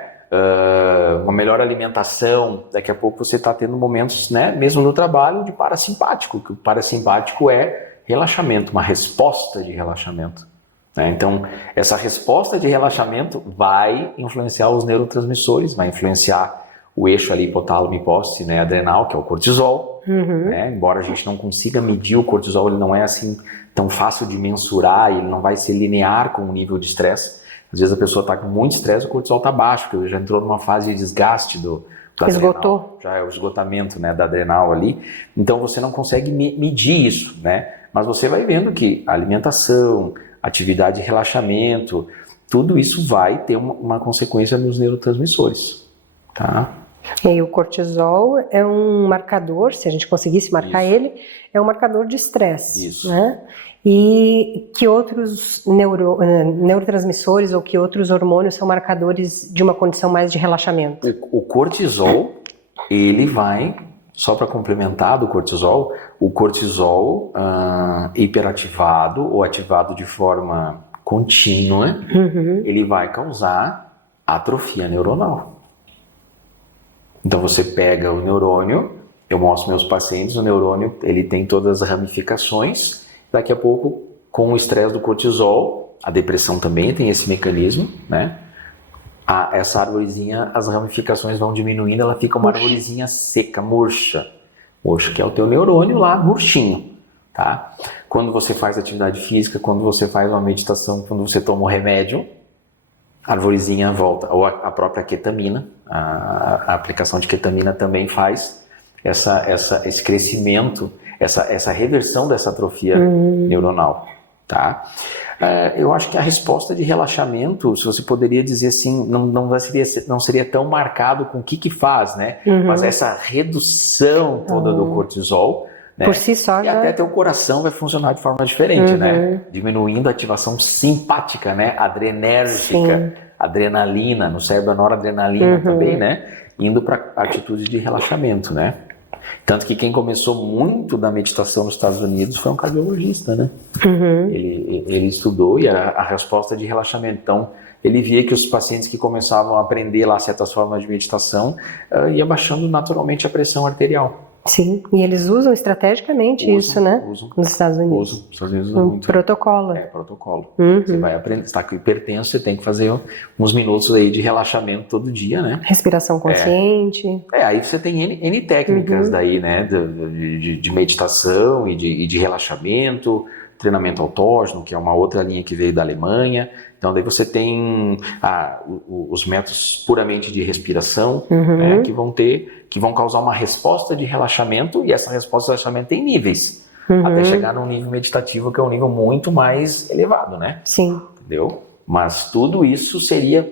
Uma melhor alimentação, daqui a pouco você está tendo momentos, né, mesmo no trabalho, de parasimpático, que o parasimpático é relaxamento, uma resposta de relaxamento, né? Então, essa resposta de relaxamento vai influenciar os neurotransmissores, vai influenciar o eixo ali hipotálamo hipófise, né, adrenal, que é o cortisol, né? Embora a gente não consiga medir o cortisol, ele não é assim tão fácil de mensurar, ele não vai ser linear com o nível de estresse. Às vezes a pessoa está com muito estresse, o cortisol está baixo, porque já entrou numa fase de desgaste do esgotou. Adrenal, já é o esgotamento, né, da adrenal ali. Então você não consegue medir isso, né? Mas você vai vendo que a alimentação, atividade de relaxamento, tudo isso vai ter uma consequência nos neurotransmissores, tá? E aí, o cortisol é um marcador, se a gente conseguisse marcar ele, é um marcador de estresse. Isso. Né? E que outros neurotransmissores ou que outros hormônios são marcadores de uma condição mais de relaxamento? O cortisol, ele vai, só para complementar do cortisol, o cortisol hiperativado ou ativado de forma contínua, ele vai causar atrofia neuronal. Então você pega o neurônio, eu mostro meus pacientes, o neurônio ele tem todas as ramificações, daqui a pouco com o estresse do cortisol, a depressão também tem esse mecanismo, né? Essa arvorezinha, as ramificações vão diminuindo, ela fica uma arvorezinha seca, murcha, que é o teu neurônio lá, murchinho, tá? Quando você faz atividade física, quando você faz uma meditação, quando você toma um remédio, a arvorezinha volta, ou a própria ketamina, a aplicação de ketamina também faz esse crescimento, essa reversão dessa atrofia neuronal, tá? Eu acho que a resposta de relaxamento, se você poderia dizer assim, não seria tão marcado com o que faz, né? Mas essa redução toda do cortisol, né? Por si só, e até teu coração vai funcionar de forma diferente, né? Diminuindo a ativação simpática, né? Adrenérgica, adrenalina, no cérebro a noradrenalina também, né? Indo para atitudes de relaxamento, né? Tanto que quem começou muito da meditação nos Estados Unidos foi um cardiologista, né? Ele estudou e a resposta de relaxamento. Então, ele via que os pacientes que começavam a aprender lá certas formas de meditação ia baixando naturalmente a pressão arterial. Sim, e eles usam estrategicamente isso, né? Usam. Nos Estados Unidos. Usam. Nos Estados Unidos usam muito. Protocolo. Protocolo. Você vai aprender, você está com hipertenso, você tem que fazer uns minutos aí de relaxamento todo dia, né? Respiração consciente. Aí você tem N técnicas daí, né? De meditação e de relaxamento. treinamento autógeno, que é uma outra linha que veio da Alemanha. Então, daí você tem os métodos puramente de respiração, né, que vão causar uma resposta de relaxamento, e essa resposta de relaxamento tem níveis, até chegar num nível meditativo, que é um nível muito mais elevado, né? Sim. Entendeu? Mas tudo isso seria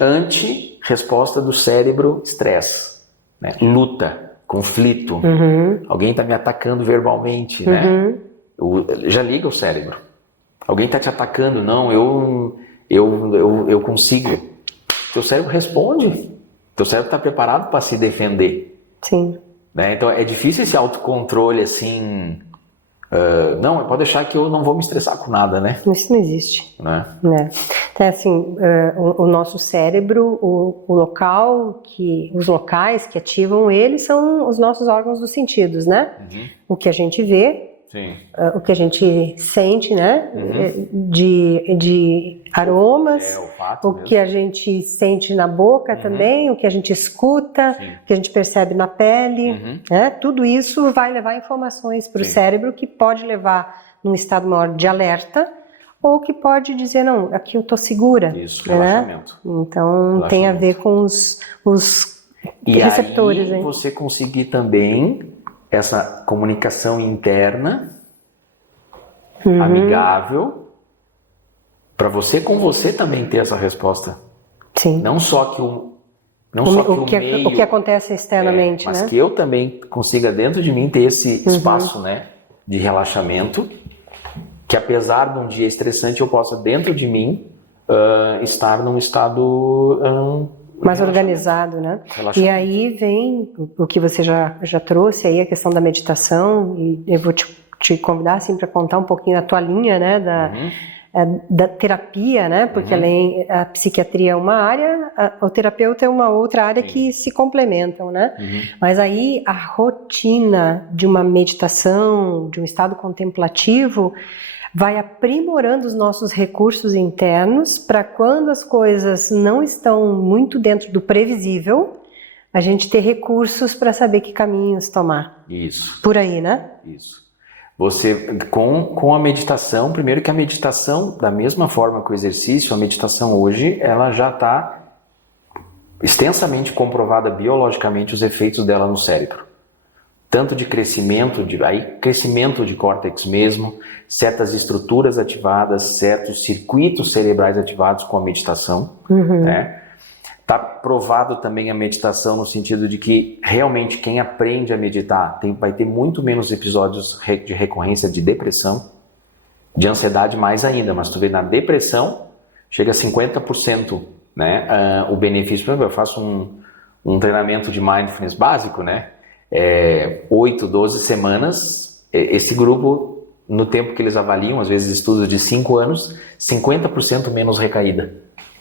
anti-resposta do cérebro estresse, né? Luta, conflito, alguém está me atacando verbalmente, né? Já liga o cérebro. Alguém está te atacando, não, eu consigo. Teu cérebro responde. Teu cérebro está preparado para se defender. Sim. Né? Então é difícil esse autocontrole assim. Não, pode deixar que eu não vou me estressar com nada, né? Isso não existe. Né? Então, assim, o nosso cérebro, os locais que ativam ele são os nossos órgãos dos sentidos, né? O que a gente vê, Sim. O que a gente sente, né? De aromas, olfato o mesmo. que a gente sente na boca também, o que a gente escuta, o que a gente percebe na pele, né? Tudo isso vai levar informações para o cérebro, que pode levar num estado maior de alerta, ou que pode dizer, não, aqui eu estou segura. Isso, né? relaxamento. Então tem a ver com os receptores. E aí você conseguir também essa comunicação interna, amigável, para você com você também ter essa resposta. Sim. Não só que o meio, o que acontece externamente, mas né? que eu também consiga dentro de mim ter esse espaço, né, de relaxamento, que apesar de um dia estressante eu possa dentro de mim estar num estado mais organizado, né? E aí vem o que você já trouxe aí, a questão da meditação, e eu vou te convidar assim para contar um pouquinho a tua linha, né, da terapia, né? Porque além a psiquiatria é uma área, o terapeuta é uma outra área que se complementam, né? Mas aí a rotina de uma meditação, de um estado contemplativo, vai aprimorando os nossos recursos internos para quando as coisas não estão muito dentro do previsível, a gente ter recursos para saber que caminhos tomar. Isso. Por aí, né? Isso. Você, com a meditação, primeiro que a meditação, da mesma forma que o exercício, a meditação hoje, ela já está extensamente comprovada biologicamente os efeitos dela no cérebro. Tanto de crescimento de córtex mesmo, certas estruturas ativadas, certos circuitos cerebrais ativados com a meditação. Né? Está provado também a meditação no sentido de que realmente quem aprende a meditar vai ter muito menos episódios de recorrência de depressão, de ansiedade mais ainda, mas tu vê na depressão chega a 50%, né? O benefício. Por exemplo, eu faço um treinamento de mindfulness básico, né? 8, 12 semanas, esse grupo, no tempo que eles avaliam, às vezes estudos de 5 anos, 50% menos recaída,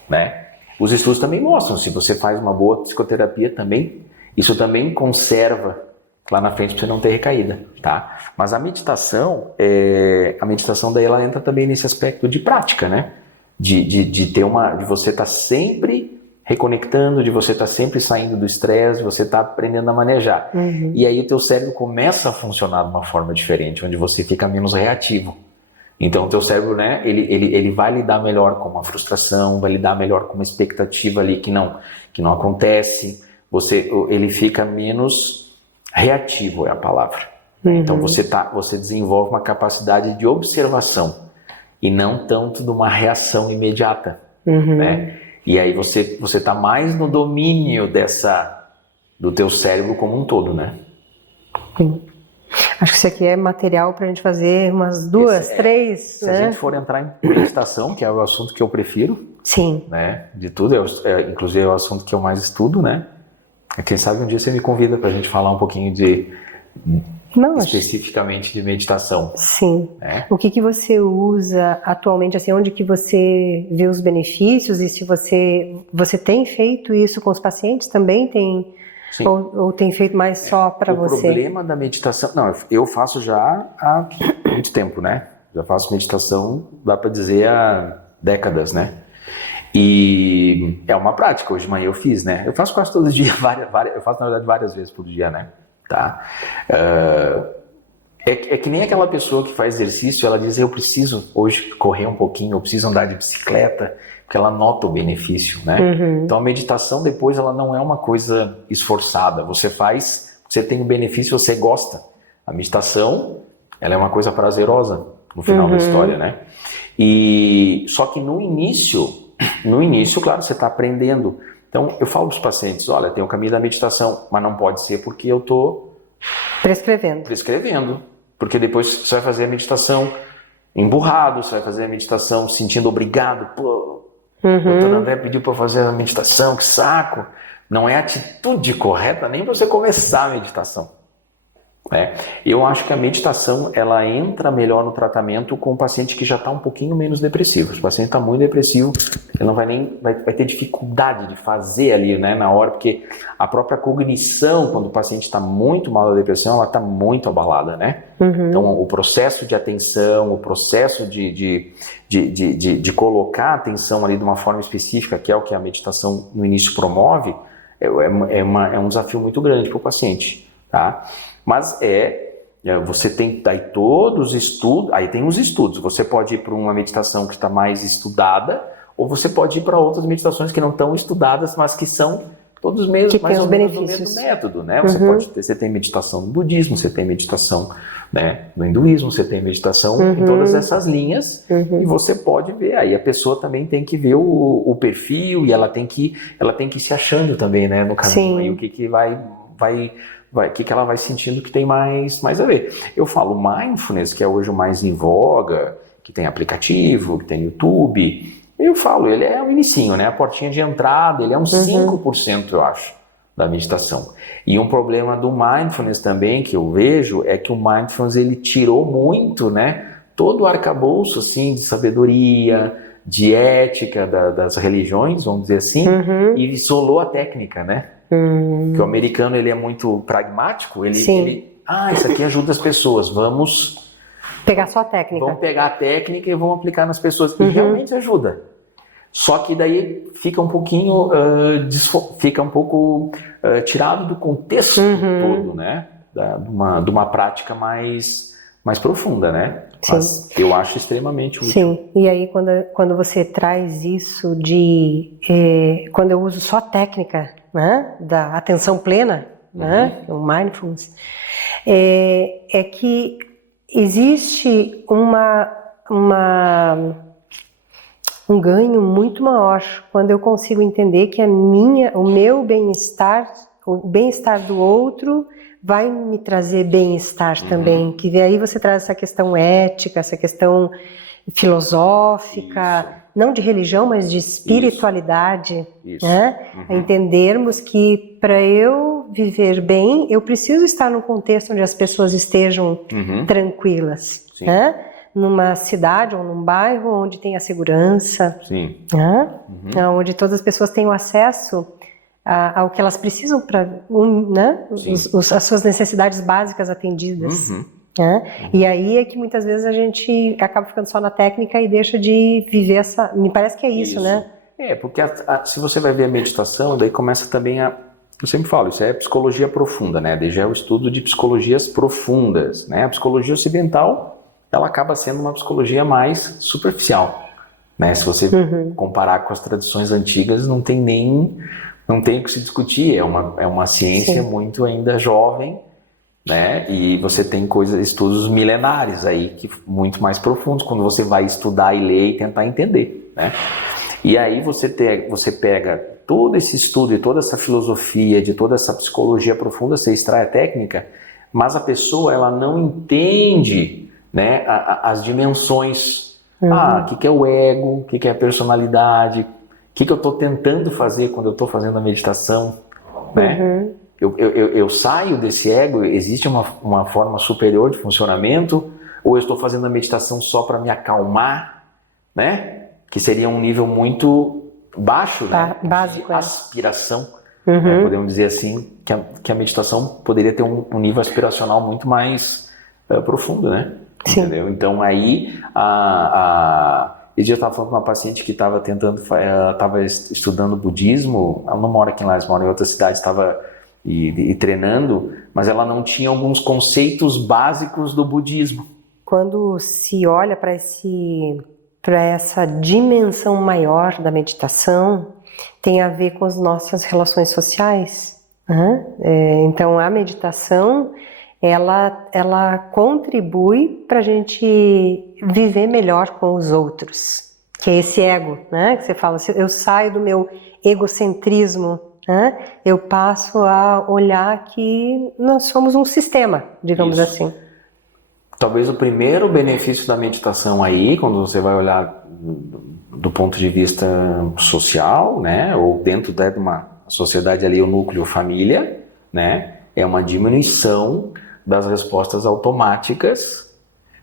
né? Os estudos também mostram, se você faz uma boa psicoterapia também, isso também conserva lá na frente para você não ter recaída, tá? Mas a meditação daí ela entra também nesse aspecto de prática, né? De você estar sempre reconectando, de você estar sempre saindo do estresse, de você estar aprendendo a manejar. E aí o teu cérebro começa a funcionar de uma forma diferente, onde você fica menos reativo. Então o teu cérebro, né, ele vai lidar melhor com uma frustração, vai lidar melhor com uma expectativa ali que não acontece, ele fica menos reativo, é a palavra. Então você desenvolve uma capacidade de observação e não tanto de uma reação imediata, né? E aí você está mais no domínio do teu cérebro como um todo, né? Sim. Acho que isso aqui é material para a gente fazer umas 2, 3. Se a gente for entrar em meditação, que é o assunto que eu prefiro, sim, né? De tudo, inclusive é o assunto que eu mais estudo, né? Quem sabe um dia você me convida para a gente falar um pouquinho especificamente de meditação. Sim. Né? O que você usa atualmente, assim, onde que você vê os benefícios e se você tem feito isso com os pacientes também? Ou tem feito mais só para você? O problema da meditação... Não, eu faço já há muito tempo, né? Já faço meditação, dá para dizer, há décadas, né? E é uma prática. Hoje de manhã eu fiz, né? Eu faço quase todo dia, eu faço na verdade várias vezes por dia, né? Tá? É que nem aquela pessoa que faz exercício, ela diz, eu preciso hoje correr um pouquinho, eu preciso andar de bicicleta, porque ela nota o benefício, né? Então a meditação depois ela não é uma coisa esforçada, você faz, você tem o benefício, você gosta. A meditação, ela é uma coisa prazerosa no final da história, né? E só que no início, claro, você está aprendendo. Então eu falo para os pacientes, olha, tem o caminho da meditação, mas não pode ser porque eu estou prescrevendo. Porque depois você vai fazer a meditação emburrado, você vai fazer a meditação sentindo obrigado. Pô, o doutor André pediu para eu fazer a meditação, que saco. Não é a atitude correta nem para você começar a meditação. Né? Eu acho que a meditação ela entra melhor no tratamento com o paciente que já está um pouquinho menos depressivo. Se o paciente está muito depressivo, ele não vai nem vai ter dificuldade de fazer ali, né, na hora, porque a própria cognição, quando o paciente está muito mal da depressão, ela está muito abalada, né? Então o processo de atenção, o processo de colocar a atenção ali de uma forma específica, que é o que a meditação no início promove, é um desafio muito grande para o paciente, tá? Mas você tem aí todos os estudos, aí tem os estudos, você pode ir para uma meditação que está mais estudada, ou você pode ir para outras meditações que não estão estudadas, mas que são todos mesmos, mais ou menos o mesmo método, né? Você tem meditação no budismo, você tem meditação, né, no hinduísmo, você tem meditação em todas essas linhas, e você pode ver, aí a pessoa também tem que ver o perfil, e ela tem que ir se achando também, né, no caminho, aí o que ela vai sentindo que tem mais a ver. Eu falo mindfulness, que é hoje o mais em voga, que tem aplicativo, que tem YouTube. Eu falo, ele é o inicinho, né? A portinha de entrada, ele é uns 5%, eu acho, da meditação. E um problema do mindfulness também, que eu vejo, é que o mindfulness, ele tirou muito, né? Todo o arcabouço, assim, de sabedoria, de ética das religiões, vamos dizer assim, e isolou a técnica, né? Que o americano, ele é muito pragmático, isso aqui ajuda as pessoas, vamos pegar só a técnica. Vamos pegar a técnica e vamos aplicar nas pessoas, e realmente ajuda. Só que daí fica um pouquinho, tirado do contexto todo, né? De uma prática mais profunda, né? Sim. Mas eu acho extremamente útil. Sim, e aí quando você traz isso quando eu uso só a técnica, né, da atenção plena, né, o mindfulness, é que existe um ganho muito maior quando eu consigo entender que o meu bem-estar, o bem-estar do outro vai me trazer bem-estar também, que aí você traz essa questão ética, essa questão filosófica, não de religião, mas de espiritualidade, né? Entendermos que para eu viver bem, eu preciso estar num contexto onde as pessoas estejam tranquilas, né? Numa cidade ou num bairro onde tem a segurança, né? Onde todas as pessoas tenham acesso ao que elas precisam para, né? As suas necessidades básicas atendidas. Né? E aí é que muitas vezes a gente acaba ficando só na técnica e deixa de viver essa... Me parece que é isso, né? Porque se você vai ver a meditação, daí começa também eu sempre falo, isso é psicologia profunda, né? Daí já é o estudo de psicologias profundas, né? A psicologia ocidental, ela acaba sendo uma psicologia mais superficial, né? Se você comparar com as tradições antigas, não tem o que se discutir, é uma ciência muito ainda jovem, né? E você tem estudos milenares aí, muito mais profundos, quando você vai estudar e ler e tentar entender, né? E aí você pega todo esse estudo e toda essa filosofia, de toda essa psicologia profunda, você extrai a técnica, mas a pessoa ela não entende, né, as dimensões. O que é o ego, o que é a personalidade, o que eu estou tentando fazer quando eu estou fazendo a meditação, né? Eu saio desse ego, existe uma forma superior de funcionamento, ou eu estou fazendo a meditação só para me acalmar, né? Que seria um nível muito baixo, né? Básico, de aspiração, né? Podemos dizer assim, que a meditação poderia ter um nível aspiracional muito mais profundo, né? Entendeu? Então aí, esse dia eu estava falando com uma paciente que estava estudando budismo, ela não mora aqui em Lages, mora em outra cidade, estava e treinando, mas ela não tinha alguns conceitos básicos do budismo. Quando se olha para essa dimensão maior da meditação, tem a ver com as nossas relações sociais. Né? Então, a meditação, ela contribui para a gente viver melhor com os outros, que é esse ego, né? Que você fala, eu saio do meu egocentrismo, né? Eu passo a olhar que nós somos um sistema, digamos assim. Talvez o primeiro benefício da meditação aí, quando você vai olhar do ponto de vista social, né, ou dentro de uma sociedade ali, o núcleo família, né, é uma diminuição das respostas automáticas,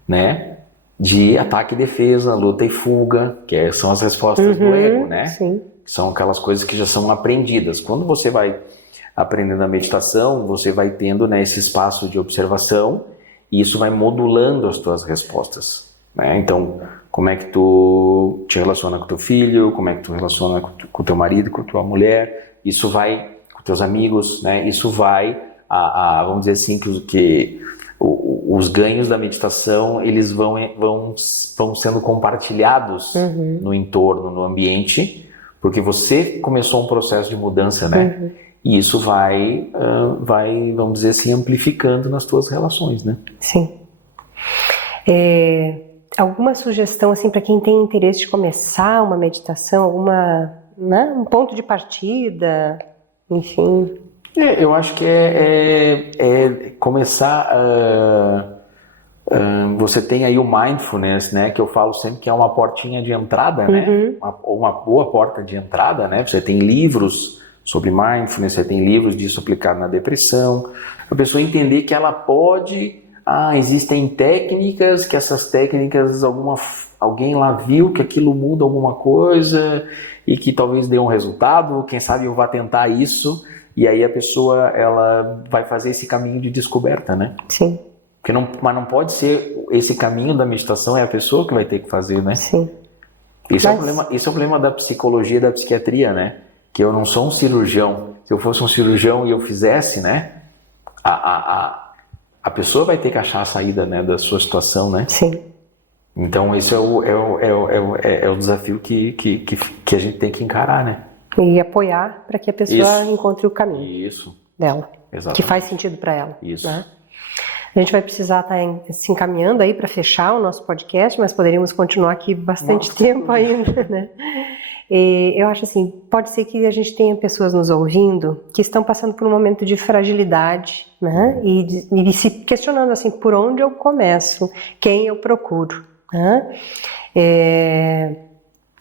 né, de ataque e defesa, luta e fuga, que são as respostas do ego, né? Sim. São aquelas coisas que já são aprendidas. Quando você vai aprendendo a meditação, você vai tendo, né, esse espaço de observação, e isso vai modulando as tuas respostas, né? Então, como é que tu te relaciona com teu filho, como é que tu relaciona com teu marido, com tua mulher, isso vai, com teus amigos, né? Isso vai, vamos dizer assim, que os ganhos da meditação, eles vão sendo compartilhados no entorno, no ambiente, porque você começou um processo de mudança, né? E isso vai, vamos dizer assim, amplificando nas tuas relações, né? Sim. Alguma sugestão, assim, para quem tem interesse de começar uma meditação, né, um ponto de partida, enfim? Eu acho que é começar você tem aí o mindfulness, né, que eu falo sempre que é uma portinha de entrada, né? Uma boa porta de entrada, né? Você tem livros sobre mindfulness, você tem livros disso aplicado na depressão. A pessoa entender que ela pode... existem técnicas, que essas técnicas, alguém lá viu que aquilo muda alguma coisa e que talvez dê um resultado, quem sabe eu vá tentar isso, e aí a pessoa ela vai fazer esse caminho de descoberta, né? Sim. Mas não pode ser esse caminho da meditação, é a pessoa que vai ter que fazer, né? Sim. Esse é o problema da psicologia e da psiquiatria, né? Que eu não sou um cirurgião. Se eu fosse um cirurgião e eu fizesse, né? A pessoa vai ter que achar a saída, né, da sua situação, né? Sim. Então esse é o desafio que a gente tem que encarar, né? E apoiar para que a pessoa encontre o caminho dela. Exatamente. Que faz sentido para ela. Isso. Né? A gente vai precisar estar se encaminhando aí para fechar o nosso podcast, mas poderíamos continuar aqui bastante tempo ainda, né? E eu acho assim, pode ser que a gente tenha pessoas nos ouvindo que estão passando por um momento de fragilidade, né? E se questionando assim, por onde eu começo? Quem eu procuro? Né?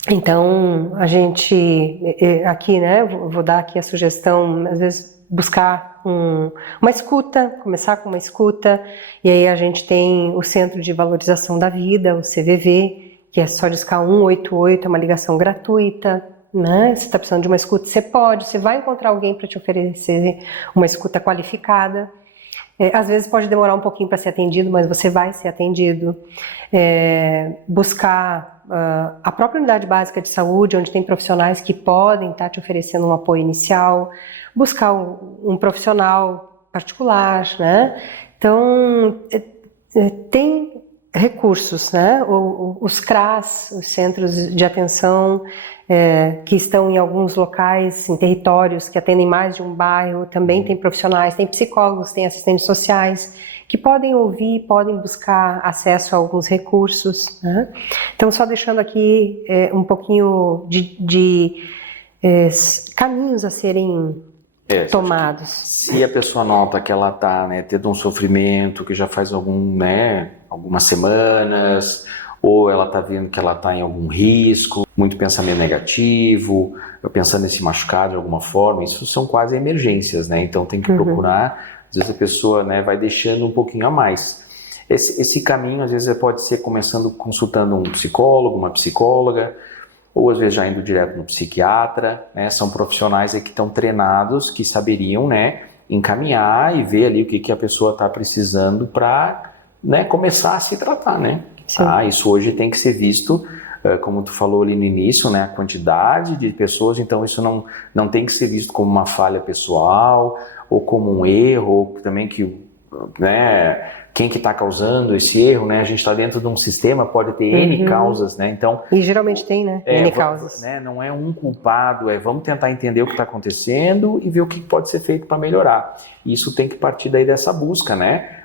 Então, a gente aqui, né? Vou dar aqui a sugestão, às vezes buscar uma escuta, começar com uma escuta, e aí a gente tem o Centro de Valorização da Vida, o CVV, que é só discar 188, é uma ligação gratuita, né? Você está precisando de uma escuta, você vai encontrar alguém para te oferecer uma escuta qualificada. Às vezes pode demorar um pouquinho para ser atendido, mas você vai ser atendido. Buscar a própria unidade básica de saúde, onde tem profissionais que podem estar te oferecendo um apoio inicial. Buscar um profissional particular, né? Então, tem recursos, né? Os CRAS, os Centros de Atenção, que estão em alguns locais, em territórios que atendem mais de um bairro, também tem profissionais, tem psicólogos, tem assistentes sociais, que podem ouvir, podem buscar acesso a alguns recursos, né? Então, só deixando aqui um pouquinho de caminhos a serem tomados. Se a pessoa nota que ela está, né, tendo um sofrimento que já faz algumas semanas, ou ela está vendo que ela está em algum risco, muito pensamento negativo, pensando em se machucar de alguma forma, isso são quase emergências, né? Então tem que procurar, às vezes a pessoa, né, vai deixando um pouquinho a mais. Esse caminho, às vezes, pode ser começando consultando um psicólogo, uma psicóloga, ou às vezes já indo direto no psiquiatra, né? São profissionais aí que estão treinados, que saberiam, né, encaminhar e ver ali o que a pessoa está precisando para, né, começar a se tratar, né? Isso hoje tem que ser visto como tu falou ali no início, né, a quantidade de pessoas, então isso não tem que ser visto como uma falha pessoal, ou como um erro, ou também que, né, quem que está causando esse erro, né, a gente está dentro de um sistema, pode ter N causas, né, então... E geralmente tem, né, N causas. Né, não é um culpado, vamos tentar entender o que está acontecendo e ver o que pode ser feito para melhorar. Isso tem que partir daí dessa busca, né,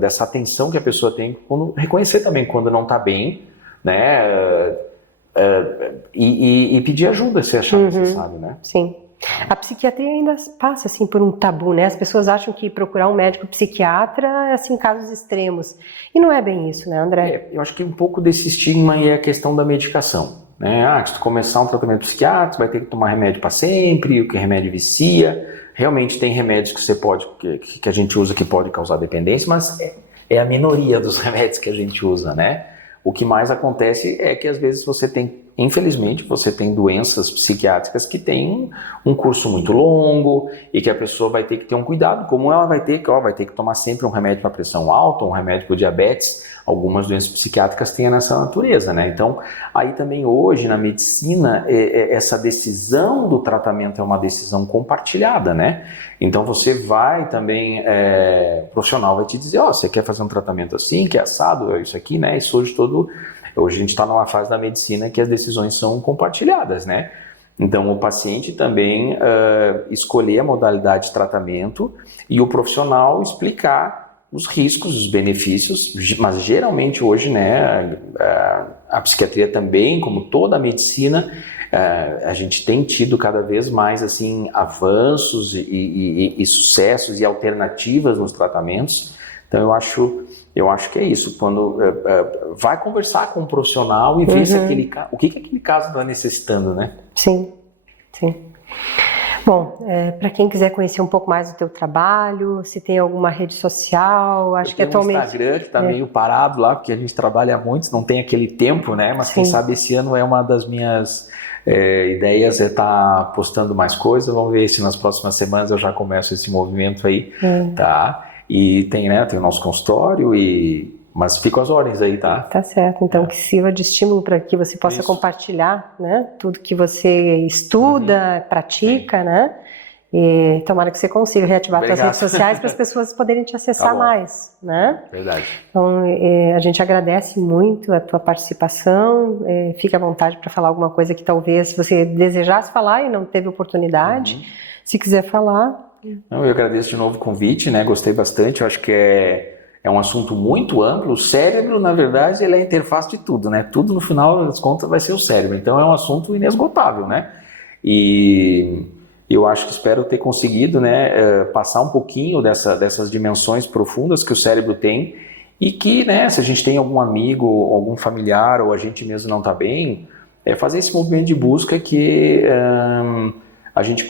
dessa atenção que a pessoa tem, quando reconhecer também quando não está bem, né, e pedir ajuda se achar necessário, né? Sim. A psiquiatria ainda passa assim por um tabu, né? As pessoas acham que procurar um médico psiquiatra é assim casos extremos. E não é bem isso, né, André? Eu acho que um pouco desse estigma é a questão da medicação, né? Se tu começar um tratamento psiquiátrico, vai ter que tomar remédio para sempre, o que remédio vicia. Realmente tem remédios que você pode, que a gente usa que pode causar dependência, mas é a minoria dos remédios que a gente usa, né? O que mais acontece é que às vezes você tem, infelizmente, você tem doenças psiquiátricas que têm um curso muito longo e que a pessoa vai ter que ter um cuidado, como ela vai ter que tomar sempre um remédio para pressão alta, um remédio para diabetes. Algumas doenças psiquiátricas têm essa natureza, né? Então, aí também hoje na medicina, essa decisão do tratamento é uma decisão compartilhada, né? Então você vai também, o profissional vai te dizer, você quer fazer um tratamento assim, que é assado, isso aqui, né? Isso hoje a gente está numa fase da medicina que as decisões são compartilhadas, né? Então o paciente também escolher a modalidade de tratamento e o profissional explicar os riscos, os benefícios, mas geralmente hoje, né, a psiquiatria também, como toda a medicina, a gente tem tido cada vez mais assim avanços e sucessos e alternativas nos tratamentos. Então eu acho que é isso, quando vai conversar com um profissional e ver se o que aquele caso está necessitando, né? Sim, sim. Bom, para quem quiser conhecer um pouco mais do teu trabalho, se tem alguma rede social, acho que atualmente... o Instagram que está meio parado lá, porque a gente trabalha muito, não tem aquele tempo, né? Mas quem sabe esse ano é uma das minhas ideias estar postando mais coisas. Vamos ver se nas próximas semanas eu já começo esse movimento aí, tá? E tem, né? Tem o nosso consultório mas fica as ordens aí, tá? Tá certo, então que sirva de estímulo para que você possa compartilhar, né, tudo que você estuda, pratica, né, e tomara que você consiga reativar suas redes sociais para as pessoas poderem te acessar mais, né? Verdade. Então, a gente agradece muito a tua participação, fique à vontade para falar alguma coisa que talvez você desejasse falar e não teve oportunidade, se quiser falar. Eu agradeço de novo o convite, né, gostei bastante, eu acho que é um assunto muito amplo. O cérebro, na verdade, ele é a interface de tudo, né? Tudo, no final das contas, vai ser o cérebro. Então, é um assunto inesgotável, né? E eu acho que espero ter conseguido, né, passar um pouquinho dessas dimensões profundas que o cérebro tem e que, né, se a gente tem algum amigo, algum familiar ou a gente mesmo não está bem, fazer esse movimento de busca que...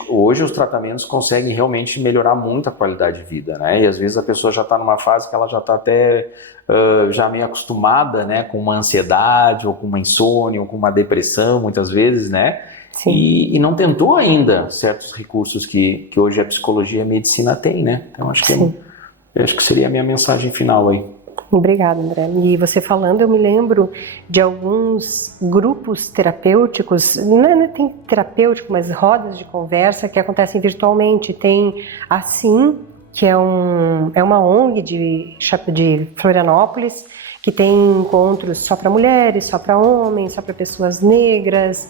hoje os tratamentos conseguem realmente melhorar muito a qualidade de vida, né? E às vezes a pessoa já está numa fase que ela já está até já meio acostumada, né? Com uma ansiedade, ou com uma insônia, ou com uma depressão, muitas vezes, né? Sim. E não tentou ainda certos recursos que hoje a psicologia e a medicina tem, né? Então acho que seria a minha mensagem final aí. Obrigada, André. E você falando, eu me lembro de alguns grupos terapêuticos, não é tem terapêutico, mas rodas de conversa que acontecem virtualmente. Tem a Sim, que é uma ONG de Florianópolis, que tem encontros só para mulheres, só para homens, só para pessoas negras,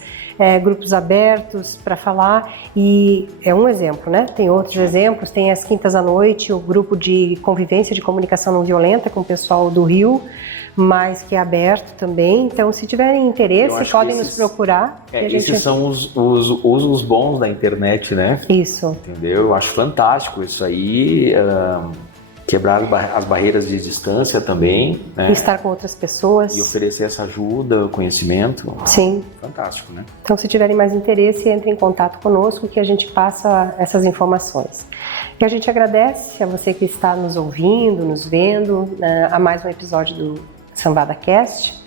grupos abertos para falar, e é um exemplo, né? Tem outros exemplos, tem as quintas à noite, o grupo de convivência de comunicação não violenta com o pessoal do Rio, mas que é aberto também. Então, se tiverem interesse, podem nos procurar. Esses são os usos bons da internet, né? Isso. Entendeu? Eu acho fantástico isso aí. Quebrar as barreiras de distância também, né? Estar com outras pessoas. E oferecer essa ajuda, conhecimento. Sim. Fantástico, né? Então, se tiverem mais interesse, entrem em contato conosco que a gente passa essas informações. E a gente agradece a você que está nos ouvindo, nos vendo, a mais um episódio do Sanvada Cast.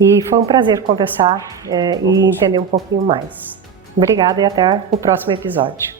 E foi um prazer conversar e entender um pouquinho mais. Obrigada e até o próximo episódio.